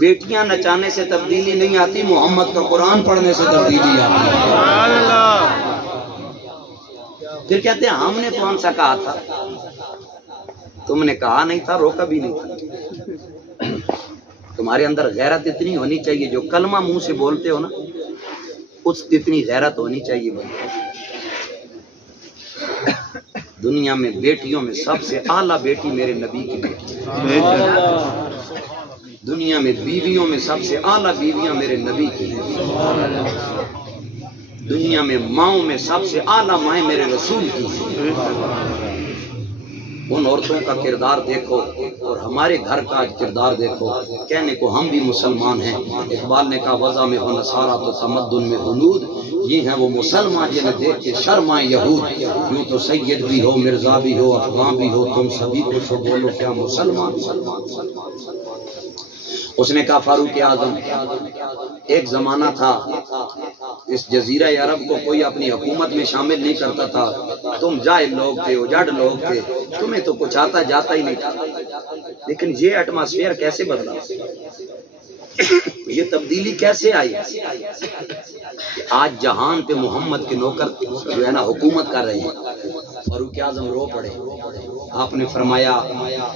بیٹیاں نچانے سے تبدیلی نہیں آتی، محمد کا قرآن پڑھنے سے تبدیلی آتی ہے. پھر کہتے ہیں ہم نے کون سا کہا تھا؟ تم نے کہا نہیں تھا، روکا بھی نہیں تھا. تمہارے اندر غیرت اتنی ہونی چاہیے، جو کلمہ منہ سے بولتے ہو نا اس اتنی غیرت ہونی چاہیے. دنیا میں بیٹیوں میں سب سے اعلیٰ بیٹی میرے نبی کی بیٹی ہے، دنیا میں بیویوں میں سب سے اعلیٰ بیویاں میرے نبی کی ہیں، دنیا میں ماؤں میں سب سے اعلیٰ مائیں میرے رسول کی ہیں۔ ان عورتوں کا کردار دیکھو اور ہمارے گھر کا کردار دیکھو، کہنے کو ہم بھی مسلمان ہیں، اقبال نے کہا وضع میں ہو نصارہ تو تمدن میں ہنود، یہ ہیں وہ مسلمان جنہیں دیکھ کے شرمائیں یہود، یوں تو سید بھی ہو مرزا بھی ہو افغان بھی ہو تم سبھی کو تو بولو کیا مسلمان۔ اس نے کہا فاروق اعظم، ایک زمانہ تھا اس جزیرہ عرب کو کوئی اپنی حکومت میں شامل نہیں کرتا تھا، تم جاہل لوگ تھے، اجڑ لوگ تھے، تمہیں تو کچھ آتا جاتا ہی نہیں تھا، لیکن یہ ایٹماسفیئر کیسے بدلا، یہ تبدیلی کیسے آئی کہ آج جہان پہ محمد کے نوکر جو ہے نا حکومت کر رہے ہیں۔ فاروق اعظم رو پڑے، آپ نے فرمایا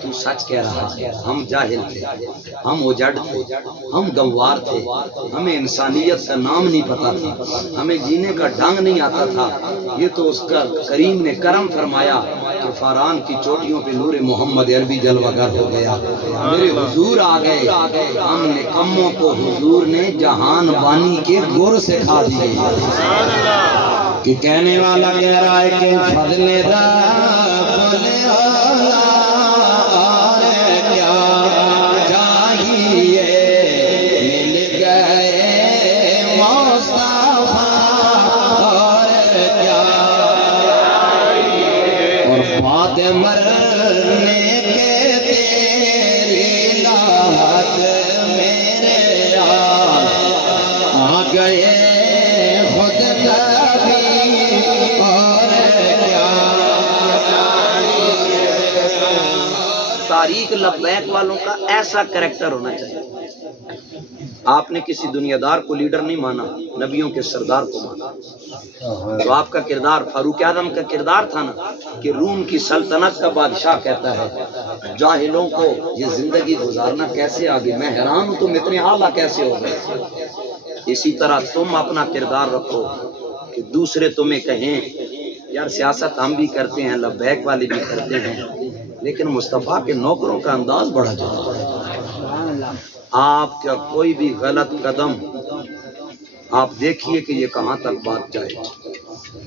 تو سچ کہہ رہا ہے، ہم جاہل تھے، ہم اجڑ تھے، ہم گنوار تھے، ہمیں انسانیت کا نام نہیں پتا تھا، ہمیں جینے کا ڈھنگ نہیں آتا تھا، یہ تو اس کا کریم نے کرم فرمایا کہ فاران کی چوٹیوں پہ نور محمد عربی جلوہ گر ہو گیا، میرے حضور آ گئے، ہم نکموں کو حضور نے جہان بانی کے گر سے کھا دیے۔ کہ کہنے والا کہہ رہا ہے کہ فضل رب اور کیا چاہیے، مل گئے مصطفیٰ اور کیا چاہیے، اور بات مرنے کے تیری لحد میرے آ گئے خود تاریخ لبیک والوں کا ایسا کریکٹر ہونا چاہیے۔ آپ نے کسی دنیا دار کو لیڈر نہیں مانا، نبیوں کے سردار کو مانا۔ تو آپ کا کردار فاروق اعظم کا کردار تھا نا کہ روم کی سلطنت کا بادشاہ کہتا ہے جاہلوں کو یہ زندگی گزارنا کیسے آگے، میں حیران ہوں تم اتنے اعلیٰ کیسے ہو گئے۔ اسی طرح تم اپنا کردار رکھو کہ دوسرے تمہیں کہیں یار سیاست ہم بھی کرتے ہیں، لبیک والے بھی کرتے ہیں، لیکن مصطفیٰ کے نوکروں کا انداز بڑا جاتا ہے۔ آپ کا کوئی بھی غلط قدم آپ دیکھیے کہ یہ کہاں تک بات جائے،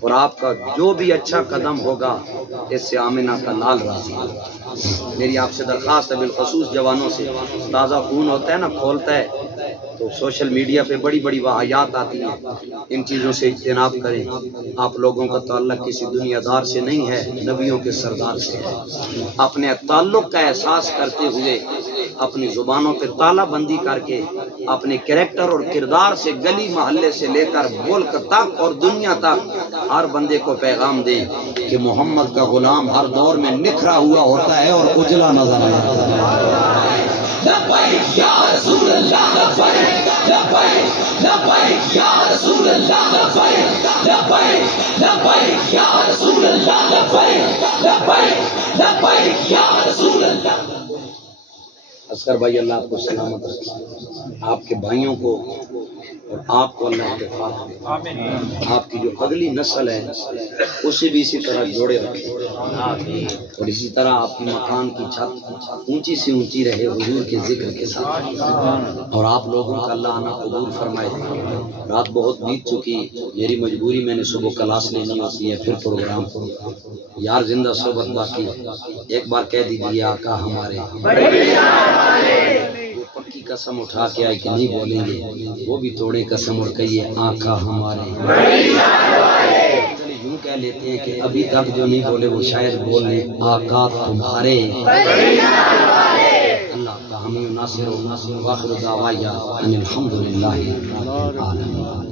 اور آپ کا جو بھی اچھا قدم ہوگا اس سے آمنہ کا لال راضی ہے۔ میری آپ سے درخواست ہے، بالخصوص جوانوں سے، تازہ خون ہوتا ہے نا کھولتا ہے تو سوشل میڈیا پہ بڑی بڑی واقعات آتی ہیں، ان چیزوں سے اجتناب کریں۔ آپ لوگوں کا تعلق کسی دنیا دار سے نہیں ہے، نبیوں کے سردار سے ہے۔ اپنے تعلق کا احساس کرتے ہوئے اپنی زبانوں پہ تالا بندی کر کے اپنے کریکٹر اور کردار سے گلی محلے سے لے کر ملک تک اور دنیا تک ہر بندے کو پیغام دیں کہ محمد کا غلام ہر دور میں نکھرا ہوا ہوتا ہے اور اجلا نظر آتا ہے۔ لبیک یا رسول اللہ لبیک لبیک لبیک یا رسول اللہ لبیک لبیک لبیک یا رسول اللہ لبیک لبیک لبیک یا رسول اللہ۔ اصغر بھائی اللہ آپ کو سلامت رکھے، آپ کے بھائیوں کو اور آپ کو اللہ اتفاق دے، آپ کی جو اگلی نسل ہے اسے بھی اسی طرح جوڑے رکھے، اور اسی طرح آپ کی مکان کی چھت اونچی سے اونچی رہے حضور کے ذکر کے ساتھ، اور آپ لوگوں کا اللہ آنا قبول فرمائے۔ رات بہت بیت چکی، میری مجبوری میں نے صبح کلاس لینی ہوتی ہے، پھر پروگرام یار زندہ صحبت باقی، ایک بار کہہ دیجیے آقا ہمارے، پکی قسم اٹھا کے آئے کہ نہیں بولیں گے وہ بھی توڑے قسم اور کہیے آقا ہمارے۔ چلے یوں کہہ لیتے ہیں کہ ابھی تک جو نہیں بولے وہ شاید بول لیں آقا تمہارے۔ اللہ کا حمی ناصر و ناصر واخر دعوایا ان الحمدللہ رب العالمین۔